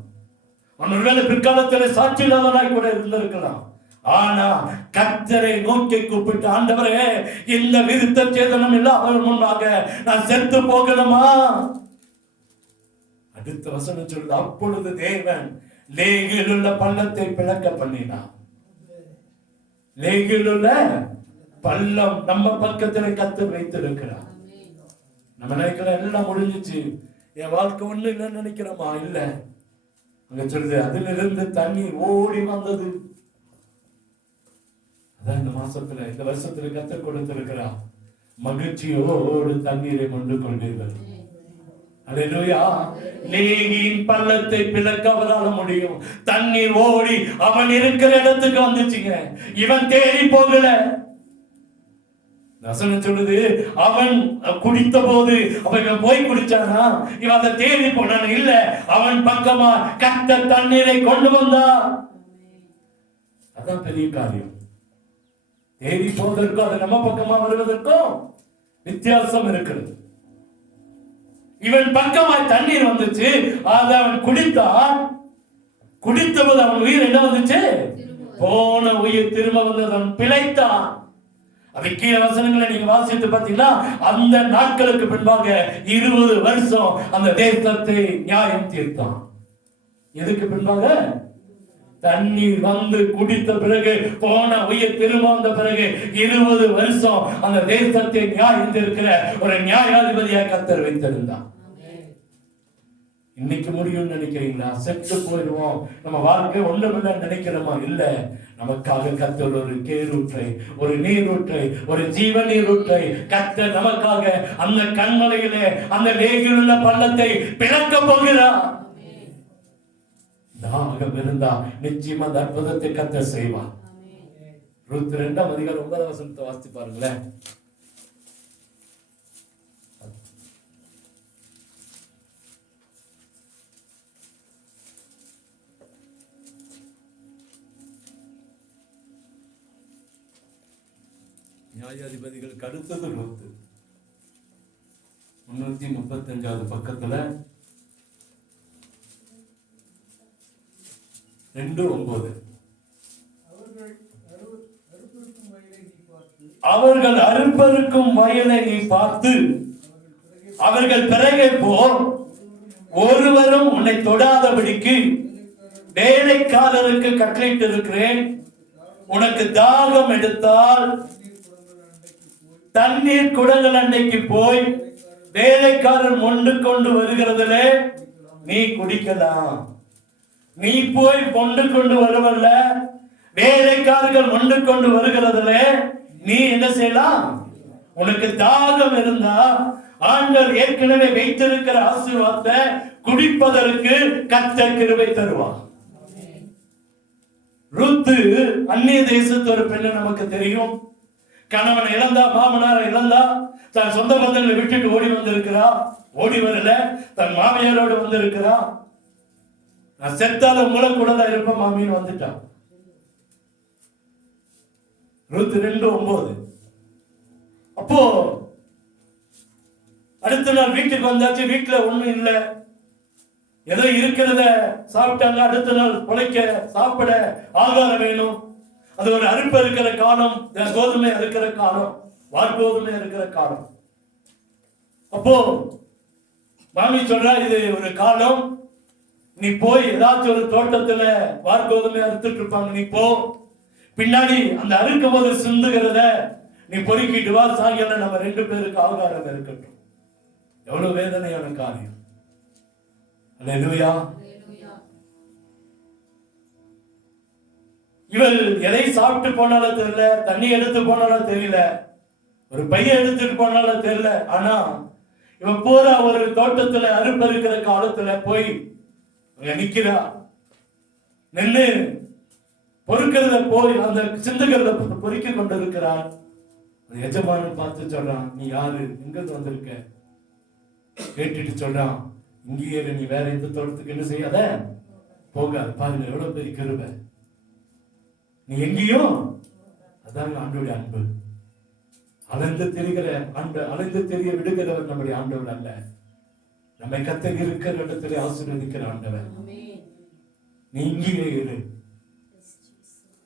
அவனுடைய பிற்காலத்தில் சாட்சி இல்லாதவனாய் கூட இருந்திருக்கலாம். ஆனா கர்த்தரை நோக்கி கூப்பிட்டு, ஆண்டவரே, இந்த விருத்த சேதனம் இல்ல அவர் முன்பாக நான் செத்து போகணுமா? அடுத்த வசனம் சொல்லுது, அப்பொழுது தேவன் லேகியில் உள்ள பள்ளத்தை பிளக்க பண்ணினான். லேகியில் உள்ள பள்ளம் நம்ம பக்கத்துல கர்த்தர் வைத்திருக்கிறார். நம்ம நினைக்கிற எல்லாம் முடிஞ்சிச்சு, என் வாழ்க்கை ஒண்ணு இல்லைன்னு நினைக்கிறோமா? இல்ல, அங்க சொல்லுது அதிலிருந்து தண்ணீர் ஓடி வந்தது. அதான் இந்த மாசத்துல, இந்த வருஷத்துல கர்த்தர் கொடுத்திருக்கிறா. மகிழ்ச்சியோடு தண்ணீரை கொண்டு கொள்வீர்கள். அல்லேலூயா. லேகியின் பள்ளத்தை பிளக்க அவரால் முடியும். தண்ணீர் ஓடி அவன் இருக்கிற இடத்துக்கு வந்துச்சுங்க. இவன் தேடி போகல. வசனம் சொல்லுது, அவன் குடித்த போது அவன் போய் குடிச்சானா? இவன் அதை தேடி போனான்? இல்ல, அவன் பக்கமா கர்த்தர் தண்ணீரை கொண்டு வந்தா. அதான் பெரிய காரியம். தேடி போவதற்கும் அது நம்ம பக்கமா வருவதற்கும் வித்தியாசம் இருக்கிறது. இவன் பக்கமாய் தண்ணீர் வந்துச்சு, அதை அவன் குடித்தான். குடித்த போது அவன் உயிர் என்ன வந்துச்சு? போன உயிர் திரும்ப வந்தது. அவன் பிழைத்தான். அதுக்கு வசனங்களை நீங்க வாசித்து பார்த்தீங்கன்னா, அந்த நாட்களுக்கு பின்பாக 20 வருஷம் அந்த தேசத்தை நியாயம் தீர்த்தான். எதுக்கு பின்பாக? தண்ணீர் வந்து குடித்த பிறகு, போன உயிர் திரும்ப வந்த பிறகு 20 வருஷம் அந்த தேசத்தை நியாயித்திருக்கிற ஒரு நியாயாதிபதியாக கர்த்தர் வைத்திருந்தார். இன்னைக்கு முடியும்னு நினைக்கிறீங்களா? செத்து போயிடுவோம், நம்ம வாழ்க்கை ஒண்ணுமில்ல நினைக்கிறோமா? இல்ல, நமக்காக கர்த்தர் ஒரு கேரூற்றை, ஒரு நீரூற்றை, ஒரு ஜீவ நீரூற்றை கர்த்தர் நமக்காக அந்த கண்மலையிலே அந்த லேகில் உள்ள பள்ளத்தை பிளக்க போகிறார். தாகம் இருந்தா நிச்சயமா அந்த அற்புதத்தை கர்த்தர் செய்வார். ரூத் 2ஆம் அதிகாரம் 9ஆம் வசனத்தை வாசித்து பாருங்களேன். நியாயாதிபதிகளுக்கு அடுத்தது ரூத். 335வது பக்கத்துல 2:9. அவர்கள் அறுப்பருக்கும் வயலை நீ பார்த்து அவர்கள் பிறகே போ, ஒருவரும் உன்னை தொடாதபடிக்கு வேலைக்காரருக்கு கட்டளையிட்டு இருக்கிறேன். உனக்கு தாகம் எடுத்தால் தண்ணீர் குடங்கள் அன்னைக்கு போய் வேலைக்காரர் மொண்டு கொண்டு வருகிறதுல நீ குடிக்கலாம். நீ போய் மொண்டு கொண்டு வருவல்ல, வேலைக்காரர்கள் மொண்டு கொண்டு வருகிறதுல நீ என்ன செய்யலாம்? உனக்கு தாகம் இருந்தா ஆண்டவர் ஏற்கனவே வைத்திருக்கிற ஆசீர்வாதத்தை குடிப்பதற்கு கர்த்தர் கிருபை தருவார். ரூத் அந்நிய தேசத்து ஒரு பெண்ணு, நமக்கு தெரியும். கணவனை இழந்தா, மாமனாரை இழந்தா, தன் சொந்த பந்தங்களை விட்டுட்டு ஓடி வந்திருக்கிறா. ஓடி வரல, தன் மாமியாரோடு வந்திருக்கிறா. நான் செத்தாலும் உங்களை கூட தான் இருப்பேன் மாமின்னு வந்துட்டான். ரூத் 2:9. அப்போ அடுத்த நாள் வீட்டுக்கு வந்தாச்சு. வீட்டுல ஒண்ணும் இல்லை, ஏதோ இருக்கிறத சாப்பிட்டாங்க. அடுத்த நாள் பொழைக்க சாப்பிட ஆகாரம் வேணும். அது ஒரு அறுப்பு இருக்கிற காலம், கோதுமை இருக்கிற காலம், வார்கோதுமை இருக்கிற காலம். அப்போ மாமி சொல்றா, இது ஒரு காலம், நீ போய் ஏதாச்சும் ஒரு தோட்டத்துல வார்கோதுமை அறுத்துட்டு இருப்பாங்க, நீ போ, பின்னாடி அந்த அறுக்கும் போது சிந்துகிறத நீ பொறுக்கிட்டு வா, சாயங்காலம் நம்ம 2 பேருக்கு ஆகாரம் இருக்கட்டும். எவ்வளவு வேதனையான காரியம். அல்லேலூயா. இவள் எதை சாப்பிட்டு போனாலும் தெரியல, தண்ணி எடுத்து போனாலும் தெரியல, ஒரு பைய எடுத்துட்டு போனாலும் தெரியல. ஆனா இவன் பூரா ஒரு தோட்டத்துல அறுப்பு இருக்கிற காலத்துல போய் நிக்கிறா. நெல்லு பொறுக்கிறத போய் அந்த சிந்துகிறத பொறுக்கி கொண்டு இருக்கிறார். எஜமானன் பார்த்து சொல்றான், நீ யாரு, எங்க வந்திருக்க? கேட்டுட்டு சொல்றான், இங்கேயே நீ வேற எந்த தோட்டத்துக்கு என்ன செய்யாத, போகாது. பாருங்க எவ்வளவு பெரிய கிருபை. நீ எங்கேயும், அதான் ஆண்டவருடைய அன்பு. அலைந்து தெரிகிற அலைந்து தெரிய விடுகிறவர் நம்முடைய ஆண்டவர் அல்ல, நம்மை கத்த இருக்கிற இடத்துல ஆசீர்வதிக்கிற ஆண்டவர். நீ இங்கேயே இரு,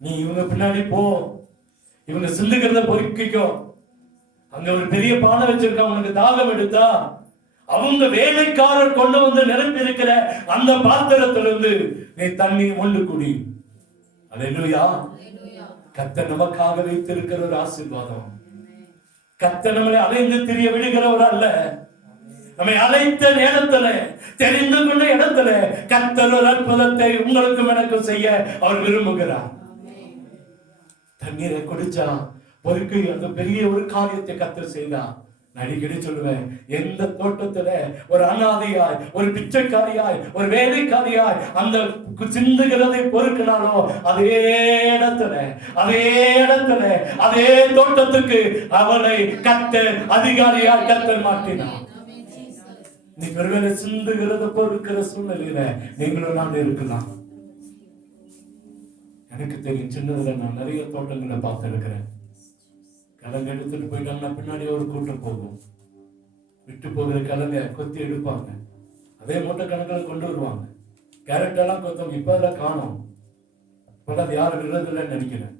நீ இவங்க பின்னாடி போ, இவங்க சிந்துகிறத பொறுக்கிக்கோ. அங்க ஒரு பெரிய பானை வச்சிருக்கான், உனக்கு தாகம் எடுத்தா அவங்க வேலைக்காரர் கொண்டு வந்து நிரப்பி இருக்கிற அந்த பாத்திரத்திலிருந்து நீ தண்ணி மொண்டு குடி. அல்லேலூயா. கர்த்தர் நமக்காக வைத்திருக்கிற ஒரு ஆசீர்வாதம். கர்த்தர் நம்மளை அலைந்து திரிய விடுகிறவர் அல்ல. நம்மை அழைத்த நேரத்துல, தெரிந்து கொண்ட இடத்துல கர்த்தர் ஒரு அற்புதத்தை உங்களுக்கும் எனக்கும் செய்ய அவர் விரும்புகிறார். தண்ணீரை குடிச்சா பொறுக்கு அந்த பெரிய ஒரு காரியத்தை கர்த்தர் செய்தார். அடிக்கடி சொல்லுவேன், எந்த தோட்டத்துல ஒரு அனாதையாய், ஒரு பிச்சைக்காரியாய், ஒரு வேலைக்காரியாய் அந்த சிந்துகிறதை பொறுக்கினாலோ அதே இடத்துல அதே தோட்டத்துக்கு அவளை கர்த்தர் அதிகாரியாய் கர்த்தர் மாற்றினார். நீ ஒருவேளை சிந்துகிறத பொறுக்கிற சூழ்நிலையில நீங்களும் நான் இருக்கலாம். எனக்கு தெரியும், சின்னதுல நான் நிறைய தோட்டங்களை பார்த்து இருக்கிறேன். கிழங்கு எடுத்துட்டு போயிட்டாங்கன்னா பின்னாடி ஒரு கூட்டம் போகும். விட்டு போகிற கிழங்க கொத்தி எடுப்பாங்க, அதே மூட்டை கணக்கில் கொண்டு வருவாங்க. கேரட் எல்லாம் கொத்தவங்க இப்ப அதெல்லாம் காணும். இப்ப அது யாரும் விடுறதில்லைன்னு நினைக்கிறேன்.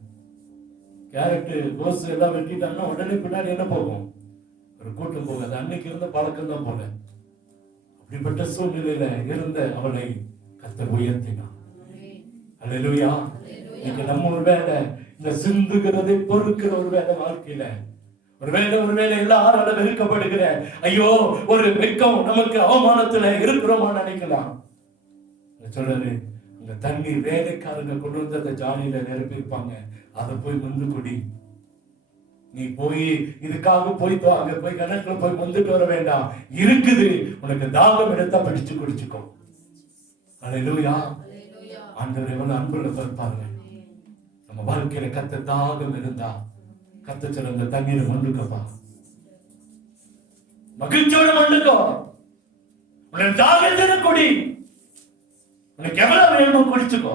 கேரட்டு கோஸ் எல்லாம் வெட்டிட்டாங்கன்னா உடனே பின்னாடி என்ன போகும், ஒரு கூட்டம் போகும். அது அன்னைக்கு இருந்த பழக்கம் தான் போல. அப்படிப்பட்ட சூழ்நிலையில இருந்த அவளை கர்த்தர் உயர்த்தினார். அல்லேலூயா. இன்னைக்கு நம்ம ஒரு வேலை இந்த சிந்துகிறதை பொறுக்கிற ஒரு வேலை வாழ்க்கையில ஒருவேளை எல்லாரால வெறுக்கப்படுகிற ஐயோ ஒரு வெட்கம் நமக்கு அவமானத்துல இருக்கிறோமா நினைக்கலாம். சொல்றாரு, இந்த தண்ணீர் வேலைக்காரங்க கொண்டு வந்து அந்த ஜாலியில நிரப்பிருப்பாங்க, அதை போய் மந்து குடி. நீ போய் இதுக்காக போய் அங்க போய் கிணத்துல போய் வந்துட்டு வர வேண்டாம், இருக்குது உனக்கு தாகம் எடுத்தா படிச்சு குடிச்சுக்கோ. அல்லேலூயா. ஆண்டவர் எவ்வளவு அன்புள்ள பாருங்க. நம்ம வாழ்க்கையில கத்த தாகம் இருந்தா கத்த சிறந்த தண்ணீரை மண்டுக்கப்பா, மகிழ்ச்சியோட மண்டுக்கோ. உனக்கு தாகத்தை குடி, உனக்கு எவ்வளவு வேணுமோ குடிச்சுக்கோ.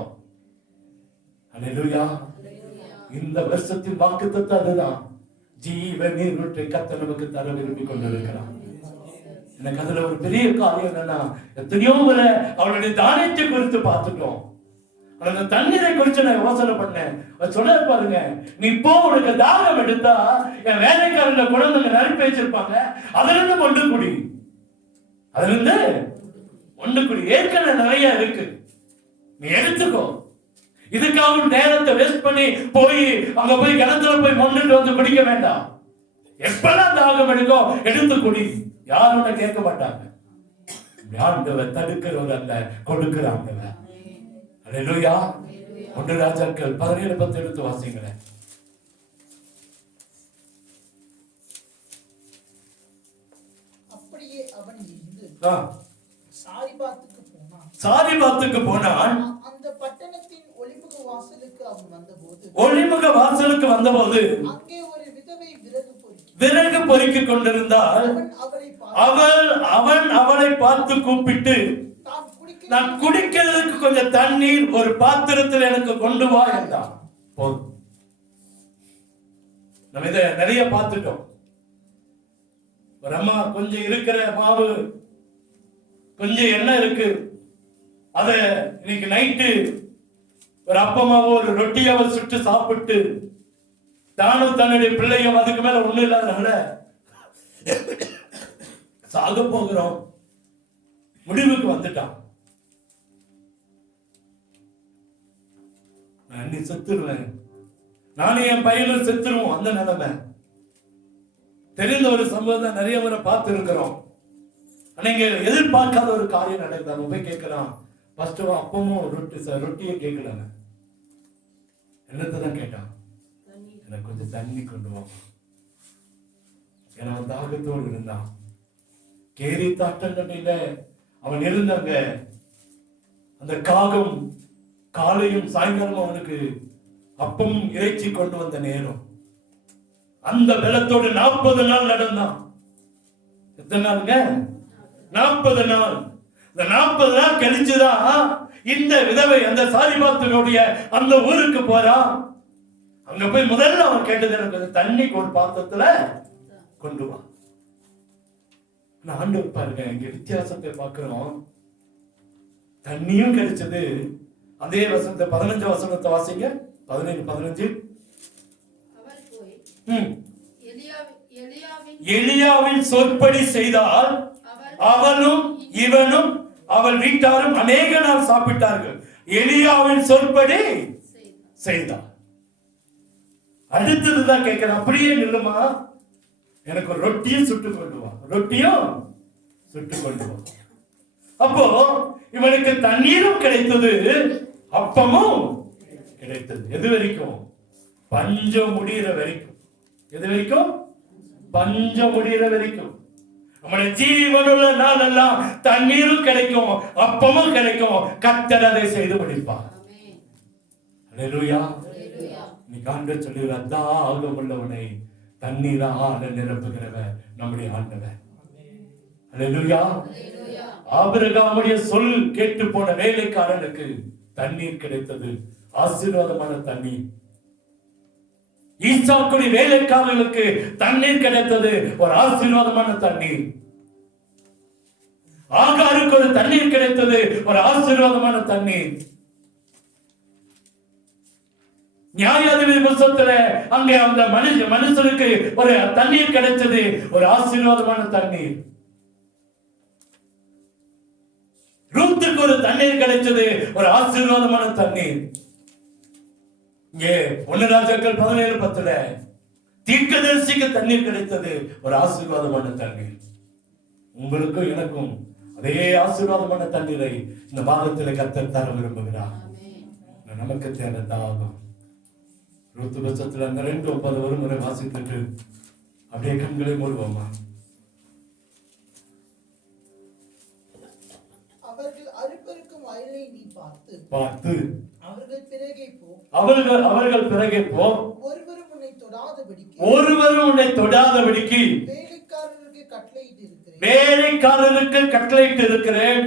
அல்லேலூயா. இந்த வருஷத்தின் வாக்குத்தத்தம் அதுதான். ஜீவ நீரூற்றை கர்த்தர் நமக்கு தர விரும்பி கொண்டிருக்கிறார். எனக்கு அதுல ஒரு பெரிய காரியம் என்னன்னா, எத்தனையோ முறை அவளுடைய தானியத்தை குறித்து பார்த்துட்டோம். அந்த தண்ணீரை குறித்து நான் யோசனை பண்ணேன். சொல்ல பாருங்க, நீ இப்போ உனக்கு தாகம் எடுத்தா என் வேலைக்காரங்க குழந்தைங்க நறுப்பி வச்சிருப்பாங்க, அதுல இருந்து கொண்டு குடி, அதுல இருந்து கொண்டு குடி. ஏற்கனவே நிறைய இருக்கு, நீ எடுத்துக்கோ. இதுக்காக நேரத்தை வேஸ்ட் பண்ணி போய் அங்க போய் கிணத்துல போய் மொண்டுட்டு வந்து குடிக்க வேண்டாம். எப்பெல்லாம் தாகம் எடுக்கோ எடுத்து குடி. யாரும் கேட்க மாட்டாங்க. ஆண்டவர் தடுக்கிறவர் அல்ல, கொடுக்கிறாங்க. அல்லேலூயா. 1 ராஜாக்கள் 17:10 எடுத்து வாசிங்களேன். அப்படியே அவன் இருந்து சாரிபாத்துக்கு போனான். அந்த பட்டணத்தின் ஒளிமுக வாசலுக்கு வந்தபோது அங்கே ஒரு விதவை விறகு பொறுக்கிக் கொண்டிருந்தால் அவன் அவளை பார்த்து கூப்பிட்டு, நான் குடிக்கிறதுக்கு கொஞ்சம் தண்ணீர் ஒரு பாத்திரத்தில் எனக்கு கொண்டு வா என்றான். போதும். நம்ம இதை நிறைய பார்த்துட்டோம். ஒரு அம்மா கொஞ்சம் இருக்கிற மாவு கொஞ்சம் எண்ணெய் இருக்கு, அத இன்னைக்கு நைட்டு ஒரு அப்பமாவோ ஒரு ரொட்டியாவோ சுட்டு சாப்பிட்டு தானும் தன்னுடைய பிள்ளையும் அதுக்கு மேல ஒண்ணு இல்லாதனால சாக போகிறோம் முடிவுக்கு வந்துட்டான். நான் செத்துருவேன், நானும் என் பையனும் செத்துருவோம். அந்த நிலைமை தெரிந்த ஒரு சம்பவம் தான், நிறைய முறை பார்த்து இருக்கிறோம். நீங்க எதிர்பார்க்காத ஒரு காரியம் நடக்குது. நம்ம போய் கேட்கலாம், ஃபர்ஸ்ட் அப்பமும் ரொட்டியை கேட்கல, என்னத்தான் கேட்டான், எனக்கு கொஞ்சம் தண்ணி கொண்டு வா. ஏன்னா தாகத்தோடு இருந்தான். கேரி தாட்டங்கண்டையில அவன் இருந்தாங்க. அந்த காகம் காலையும் சாயங்காலமும் அவனுக்கு அப்பம் இறைச்சி கொண்டு வந்த நேரம். அந்த வெள்ளத்தோடு 40 நாள் நடந்தான். எத்தனை நாளுங்க? 40 நாள். இந்த 40 நாள் கழிச்சுதான் இந்த விதவை அந்த சாரிபாத்தினுடைய அந்த ஊருக்கு போறான். அங்க போய் முதல்ல அவன் கேட்டது, எனக்கு தண்ணி ஒரு பாத்திரத்துல கொண்டு வா. ஆண்டவர் பாருங்க, இங்க வித்தியாசத்தை பார்க்கிறோம். தண்ணியும் கிடைச்சது. அதே வசனத்தை 15 வசனத்தை வாசிங்க. 17-15. எலியாவின் சொற்படி செய்தால் அவளும் இவனும் அவள் வீட்டாரும் அநேக நாள் சாப்பிட்டார்கள். எலியாவின் சொற்படி செய்தால். அடுத்ததுதான் கேட்கிறேன், அப்படியே நில்லுமா, எனக்கு ஒரு ரொட்டியும் சுட்டு கொண்டு வா, ரொட்டியும் சுட்டு கொண்டு வா. அப்போ இவனுக்கு தண்ணீரும் கிடைத்தது, அப்பமும் கிடைத்தது. எது வரைக்கும்? பஞ்சம் முடிகிற வரைக்கும். எது வரைக்கும்? பஞ்சம் முடிகிற வரைக்கும். நம்முடைய ஜீவனுள்ள நாள் எல்லாம் தண்ணீரும் கிடைக்கும், அப்பமும் கிடைக்கும். கர்த்தர் அதை செய்து முடிப்பார். அல்லேலூயா. இன்னைக்கு ஆண்டவர் சொல்லுகிறார், தாகம் உள்ளவனை தண்ணீரால நிரப்புகிறவர் நம்முடைய ஆண்டவர். அல்லேலூயா. ஆபிரகாமுடைய சொல் கேட்டு போன வேலைக்காரனுக்கு தண்ணீர் கிடைத்தது, ஆசீர்வாதமான தண்ணீர். ஈசாக்குடைய வேலைக்காரர்களுக்கு தண்ணீர் கிடைத்தது, ஒரு ஆசீர்வாதமான தண்ணீர். ஆகாருக்கு ஒரு தண்ணீர் கிடைத்தது, ஒரு ஆசீர்வாதமான தண்ணீர். நியாயாதிபதி புத்தகத்துல அங்கே அந்த மனுஷனுக்கு ஒரு தண்ணீர் கிடைத்தது, ஒரு ஆசீர்வாதமான தண்ணீர். ரூத் ரூத்துக்கு ஒரு தண்ணீர் கிடைச்சது, ஒரு ஆசீர்வாதமான தண்ணீர். இங்கே 1 ராஜாக்கள் 17:10 தீர்க்கதரிசிக்கு தண்ணீர் கிடைத்தது, ஒரு ஆசீர்வாதமான தண்ணீர். உங்களுக்கும் எனக்கும் அதே ஆசீர்வாதமான தண்ணீரை இந்த மாதத்தில் கர்த்தர் தர விரும்புகிறார். நமக்கு தேவை தாகம். ரூத்து புத்தகத்தில் அந்த 2:9 ஒரு முறை வாசித்துட்டு அப்படியே கண்களை மூடுவோமா? அவர்கள் அறுப்பருக்கும் வயலை நீ பார்த்து அவர்கள் பிறகே போ. ஒருவரும் உன்னை தொடாதபடிக்கு வேலைக்காரருக்கு கட்டளையிட்டு இருக்கிறேன்.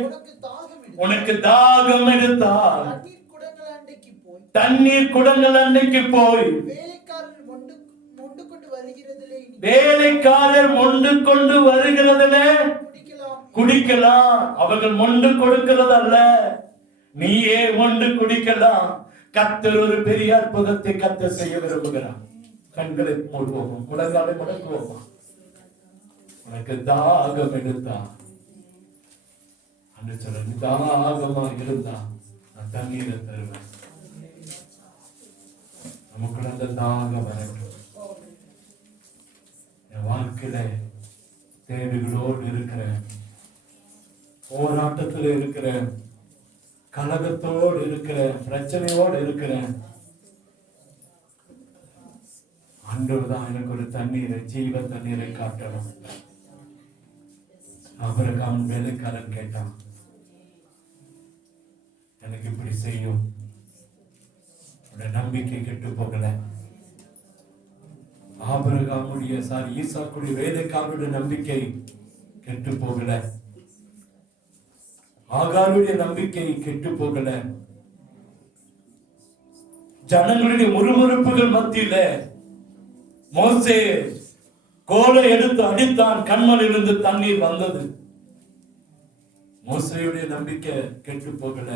உனக்கு தாகம் எடுத்தால் தண்ணீர் குடங்கள் அன்னைக்கு போய் வேலைக்காரர் மொண்டு கொண்டு வருகிறதுல குடிக்கலாம். அவர்கள் மொண்டு கொடுக்கிறது அல்ல, நீயே மொண்டு குடிக்கலாம். கர்த்தர் ஒரு பெரிய அற்புதத்தை கர்த்தர் செய்ய விரும்புகிறார். கண்களை மூடுவோம், முழங்காலை முடக்குவோமா? உனக்கு தாகம் எடுத்தா அன்று சொல்ல, நீ தாகமா இருந்தா நான் தண்ணீரை தருவேன். நமக்குள்ள அந்த தாகம் வரட்டும். என் வாழ்க்கையில தேவைகளோடு இருக்கிறேன், போராட்டத்தில் இருக்கிறேன், கலகத்தோடு இருக்கிறேன், பிரச்சனையோடு இருக்கிறேன். ஆண்டவர் தான் எனக்கு ஒரு தண்ணீரை, ஜீவ தண்ணீரை காட்டணும். ஆபிரகாம் வேலைக்காரன் கேட்டான், எனக்கு இப்படி செய்யும். நம்பிக்கை கெட்டு போகல. ஆபிரகாமுடைய ஈசாக்குடைய வேலைக்காரனுடைய நம்பிக்கை கெட்டு போகல. ஆகாருடைய நம்பிக்கை கெட்டு போகல. ஜனங்களுடைய முறுமுறுப்புகள் மத்தியில மோசே கோலை எடுத்து அடித்தான், கண்மலிருந்து தண்ணீர் வந்தது. மோசேயுடைய நம்பிக்கை கெட்டு போகல.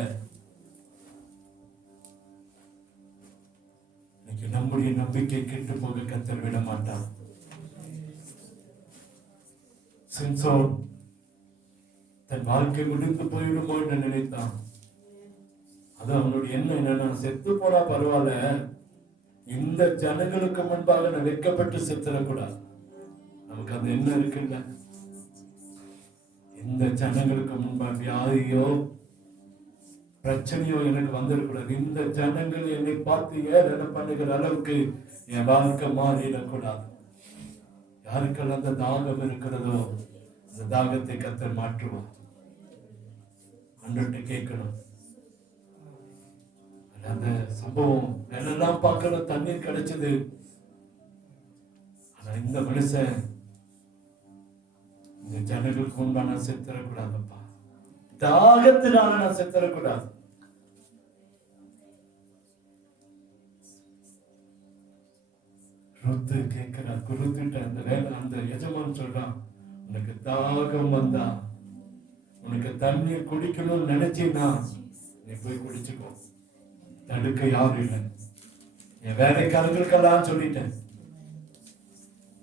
நம்முடைய நம்பிக்கை கெட்டு போக கர்த்தர் விட மாட்டார். சிம்சோன் தன் வாழ்க்கை முடிந்து போயிடுமோ என்று நினைத்தான். அது அவனுடைய என்னன்னா, செத்து போனா பரவாயில்ல, இந்த ஜனங்களுக்கு முன்பாக நான் வெட்கப்பட்டு செத்துடக்கூடாது. நமக்கு அது என்ன இருக்குல்ல, இந்த ஜனங்களுக்கு முன்பாக வியாதியோ பிரச்சனையோ எனக்கு வந்துடக்கூடாது. இந்த ஜனங்கள் என்னை பார்த்து ஏளன பண்ணுகிற அளவுக்கு என் வாழ்க்கை மாறிடக்கூடாது. யாருக்கெல்லாம் அந்த தாகம் இருக்கிறதோ அந்த தாகத்தை கர்த்தர் மாற்றுவார். அன்றைட்டு கேட்கணும். அந்த சம்பவம் எல்லாம் பார்க்கணும், தண்ணீர் கிடைச்சது. ஆனா இந்த மனுஷன் இந்த ஜனங்களுக்கு முன்பா நான் செத்துறக்கூடாதுப்பா, தாகத்தினால நான் செத்துறக்கூடாது. ருத்து கேட்கிறார், குருத்துட்ட அந்த வேலை அந்த எஜமான் சொல்றான், உனக்கு தாகம் வந்தா, உனக்கு தண்ணீர் குடிக்கணும்னு நினைச்சீன்னா நீ போய் குடிச்சுக்கோ, தடுக்க யாரும் இல்லை. என் வேலைக்காரர்களுக்கெல்லாம் சொல்லிட்டேன்.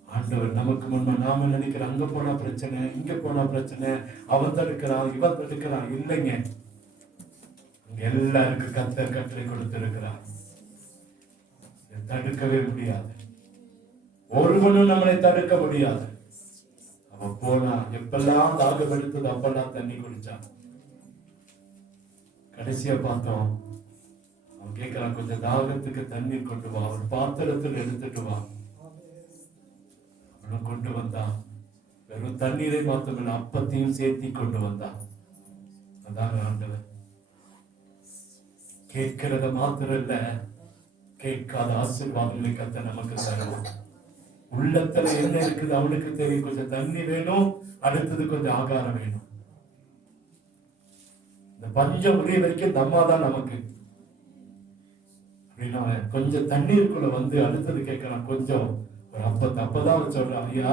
ஆண்டவர் நமக்கு முன்பா நாம நினைக்கிற அங்க போனா பிரச்சனை, இங்க போனா பிரச்சனை, அவன் தடுக்கிறான், இவன் தடுக்கிறான். இல்லைங்க, எல்லாருக்கும் கர்த்தர் கட்டளை கொடுத்திருக்கிறார். தடுக்கவே முடியாது, ஒருவனும் நம்மளை தடுக்க முடியாது. அவன் போனா எப்பெல்லாம் தாகம் எடுத்தது அப்பெல்லாம் தண்ணி குடிச்சான். கடைசியா பார்த்தோம், அவன் கேட்கிறான், கொஞ்சம் தாகத்துக்கு தண்ணீர் கொண்டு வா, ஒரு பாத்திரத்தில் எடுத்துட்டு வா. கொண்டு வந்தான். வெறும் தண்ணீரை மாத்திரமில்லை, அப்பத்தையும் சேர்த்தி கொண்டு வந்தான். அதான் ஆண்டவர். கேட்கிறத மாத்திரம் இல்ல, கேட்காத ஆசீர்வாதங்களை கர்த்தர் நமக்கு தருவான். உள்ளத்துல என்ன இருக்குது அவனுக்கு தெரியும். கொஞ்சம் தண்ணி வேணும், அடுத்தது கொஞ்சம் ஆகாரம் வேணும். இந்த பஞ்சம் முடிய வரைக்கும் நம்மாதான் நமக்கு. அப்படின்னா கொஞ்சம் தண்ணீருக்குள்ள வந்து அடுத்தது கேட்கறான், கொஞ்சம் ஒரு அப்பதான் சொல்றான், ஐயா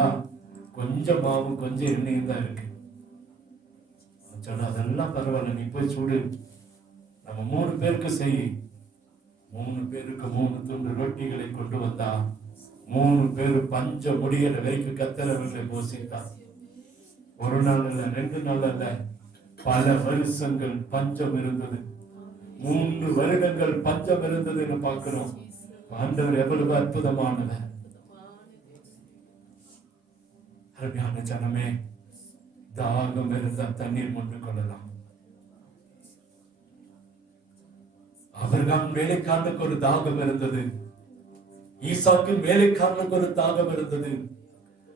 கொஞ்சம் மாவும் கொஞ்சம் எண்ணெயும் தான் இருக்கு. சொல்ற, அதெல்லாம் பரவாயில்ல, நீ போய் சுடு, நம்ம 3 பேருக்கு செய். 3 பேருக்கு 3 துண்டு ரொட்டிகளை கொண்டு வந்தா 3 பேரு பஞ்சம் முடிகிற வரைக்கும் கர்த்தர் அவர்களை போஷித்தார். 1 நாள் இல்ல, 2 நாள் இல்ல, பல வருஷங்கள் பஞ்சம் இருந்தது. 3 வருடங்கள் பஞ்சம் இருந்ததுன்னு பார்க்கிறோம். ஆண்டவர் எவ்வளவு அற்புதமானவர். அருமையான ஜனமே, தாகம் இருந்தால் தண்ணீர் கொண்டு கொள்ளலாம். ஆபிரகாம் வேலைக்காரனுக்கு ஒரு தாகம் இருந்தது. ஈசாக்கு வேலைக்காரனுக்கு ஒரு தாகம் இருந்தது.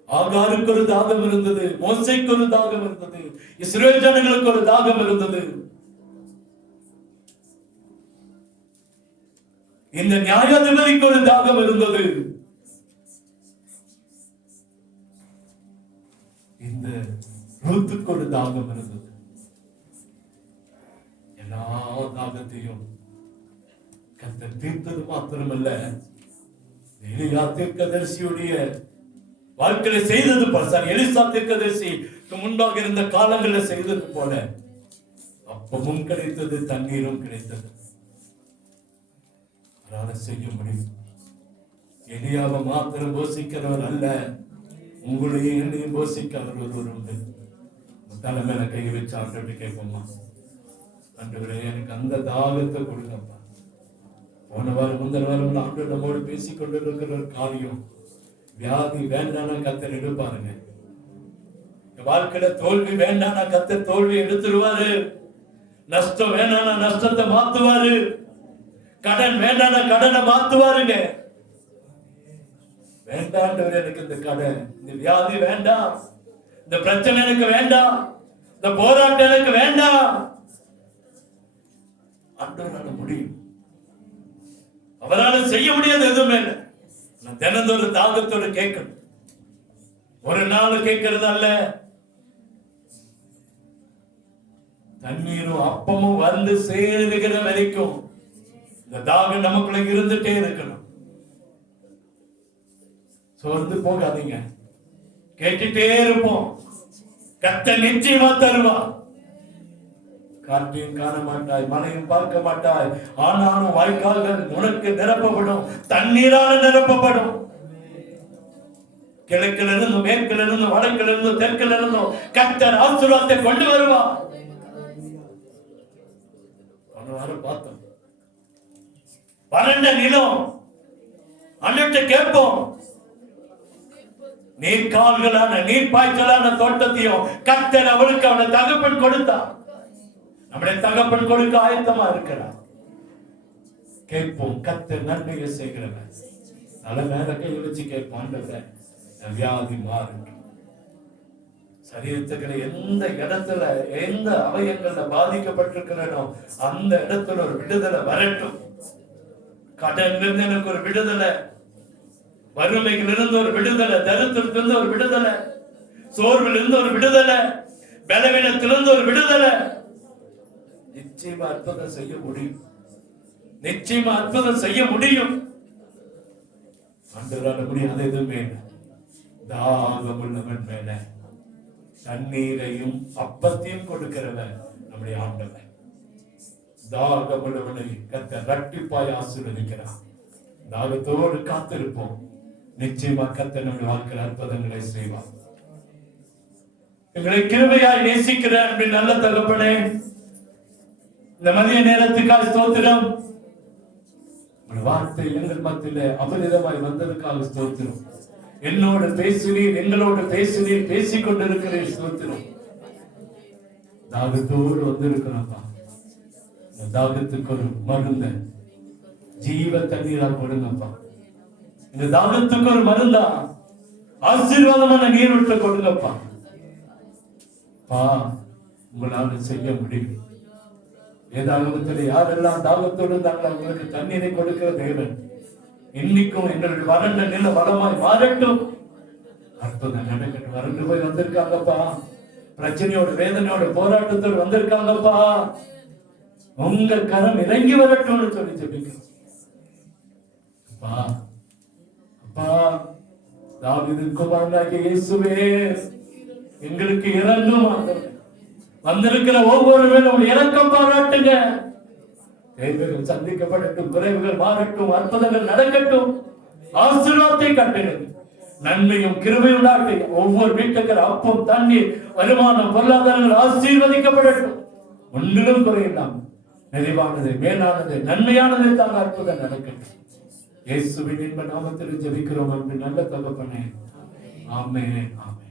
ஆகாருக்கு ஒரு தாகம் இருந்தது. மோசேக்கு ஒரு தாகம் இருந்தது. இஸ்ரவேல் ஜனங்களுக்கு ஒரு தாகம் இருந்தது. இந்த நியாயாதிபதிக்கு ஒரு தாகம் இருந்தது. இந்த ரூத்துக்கு ஒரு தாகம் இருந்தது. எல்லா தாகத்தையும் கர்த்தர் தீர்த்தது மாத்திரமல்ல, எலியா தீர்க்கதரிசியுடைய வாழ்க்கையில செய்தது போல, எலிசா தீர்க்கதரிசிக்கு முன்பாக இருந்த காலங்களில் செய்தது போல அப்பமும் கிடைத்தது, தண்ணீரும் கிடைத்தது. அதனால செய்ய முடியும். எலியாவை மாத்திரம் போஷிக்கிறவர் அல்ல, உங்களையும் என்னையும் போஷிக்க அவர் ஒருவர் உண்டு. தலைமையில கை வச்சு ஆண்டு கேட்போமா, ஆண்டவரே எனக்கு அந்த தாகத்தை கொடுங்கப்பா. போன வாரம் முந்தின வாரம் ஆண்டு நம்மோடு பேசிக் கொண்டிருக்கிற ஒரு காரியம், வியாதி வேண்டானா கர்த்தர் எடுப்பாருங்க. வாழ்க்கையில தோல்வி வேண்டானா கர்த்தர் தோல்வி எடுத்துருவாரு. நஷ்டம் வேண்டானா நஷ்டத்தை மாத்துவாரு. கடன் வேண்டானா கடனை மாத்துவாருங்க. வேண்டாண்டவர் எனக்கு இந்த கடன், இந்த வியாதி வேண்டாம், இந்த பிரச்சனை எனக்கு வேண்டாம், இந்த போராட்டம் எனக்கு வேண்டாம். ஆண்டவரால முடியும். அவரால் செய்ய முடியாது எதுவுமே இல்லை. நான் தினந்தோறும் தாகத்தோடு கேட்கணும். ஒரு நாள் கேட்கறது அல்ல, தண்ணீரும் அப்பமும் வந்து சேருகிற வரைக்கும் இந்த தாகம் நமக்குள்ள இருந்துட்டே இருக்கணும். சோர்ந்து போகாதீங்க, கேட்டுட்டே இருப்போம். கர்த்தர் நிச்சயமா தருவா. காற்றையும் காண மாட்டாய், மழையும் பார்க்க மாட்டாய், ஆனாலும் வாய்க்கால்கள் உனக்கு நிரப்பப்படும், தண்ணீரால் நிரப்பப்படும். கிழக்கில் இருந்தும் மேற்கில் இருந்தும் வடக்கில் இருந்தும் தெற்கில் இருந்தும் கர்த்தர் ஆசீர்வாதத்தை கொண்டு வருவா. பார்த்தோம் வறண்ட நிலம், அன்னிட்டு கேட்போம். நீர்கால்களான நீர் பாய்ச்சலான தோட்டத்தையும் கர்த்தர் அவளுக்கு அவனை தகப்பன் கொடுத்தான். நம்முடைய தகப்பன் கொடுக்க ஆயத்தமா இருக்கிறார். கேட்போம். கர்த்தர் நன்மையை செய்கிறவன். நல்ல மேல கை வச்சு கேட்போம், வியாதி மாறும். சரீரத்துக்கிற எந்த இடத்துல எந்த அவயங்கள்ல பாதிக்கப்பட்டிருக்கிறனோ அந்த இடத்துல ஒரு விடுதலை வரட்டும். கடனிலிருந்து எனக்கு ஒரு விடுதலை, வறுமையிலிருந்து ஒரு விடுதலை, தரித்திரத்திலிருந்து ஒரு விடுதலை, சோர்விலிருந்து ஒரு விடுதலை, பலவீனத்திலிருந்து ஒரு விடுதலை. நிச்சயமா அற்புதம் செய்ய முடியும். நிச்சயமா அற்புதம் செய்ய முடியும். ஆண்டவரால முடியாத எதுவுமே தாகம் உள்ளவன் மேல தண்ணீரையும் அப்பத்தையும் கொடுக்கிறவன் நம்முடைய ஆண்டவன். தாகம் உள்ளவனை கர்த்தர் இரட்டிப்பாய் ஆசீர்வதிக்கிறான். தாகத்தோடு காத்திருப்போம். நிச்சயமா கர்த்தர் நம்முடைய வாழ்க்கையில் அற்புதங்களை செய்வார். எங்களை கிருபையாய் நேசிக்கிற அன்பின் நல்ல தகப்பனே, இந்த மதிய நேரத்துக்காக ஸ்தோத்திரம். வார்த்தை எங்கள் மத்தியில அபரிதமாய் வந்ததுக்காக ஸ்தோத்திரம். என்னோடு பேசுவீர், எங்களோடு பேசுவீர், பேசிக் கொண்டிருக்கிறேன். ஸ்தோத்திரம். தாகத்தோடு வந்திருக்கிறோம்ப்பா. இந்த தாகத்துக்கு ஒரு மருந்த ஜீவ தண்ணீரா கொடுங்கப்பா. இந்த தாகத்துக்கு ஒரு மருந்தா ஆசீர்வாதமான நீரூற்ற கொடுங்கப்பா. உங்களால செய்ய முடியும். வேதாகமத்தில் யாரெல்லாம் தாகத்தோடு இருந்தாங்களோ அவங்களுக்கு தண்ணீரை கொடுக்கிற தேவன் இன்னைக்கும் எங்களுடைய வறண்ட நில வளமாய் மாறட்டும். அற்புதம் நடக்கட்டும். வறண்டு போய் வந்திருக்காங்கப்பா, பிரச்சனையோட வேதனையோட போராட்டத்தோடு வந்திருக்காங்கப்பா. உங்க கரம் இறங்கி வரட்டும்னு சொல்லி ஜெபிக்கிறோம். அப்பா அப்பா, தாவீதின் குமாரனாகிய இயேசுவே, எங்களுக்கு இறங்கும். வந்திருக்கிற ஒவ்வொரு வேளும் இரக்கம் பாராட்டுங்க. தேவைகள் சந்திக்கப்படட்டும், குறைவுகள் மாறட்டும், அற்புதங்கள் நடக்கட்டும், ஆசீர்வாதத்தை கட்டுங்கள். நன்மையும் கிருபையும் நாட்டி ஒவ்வொரு வீட்டுக்கு அப்பம், தண்ணீர், வருமானம், பொருளாதாரங்கள் ஆசீர்வதிக்கப்படட்டும். ஒன்றிலும் குறையில்லாம நிறைவானது, மேலானது, நன்மையானது தான் அற்புதம் நடக்கட்டும். இயேசுவின் இன்ப நாமத்தில் ஜெபிக்கிறோம் அன்பு நல்ல தகப்பனே. ஆமென், ஆமென்.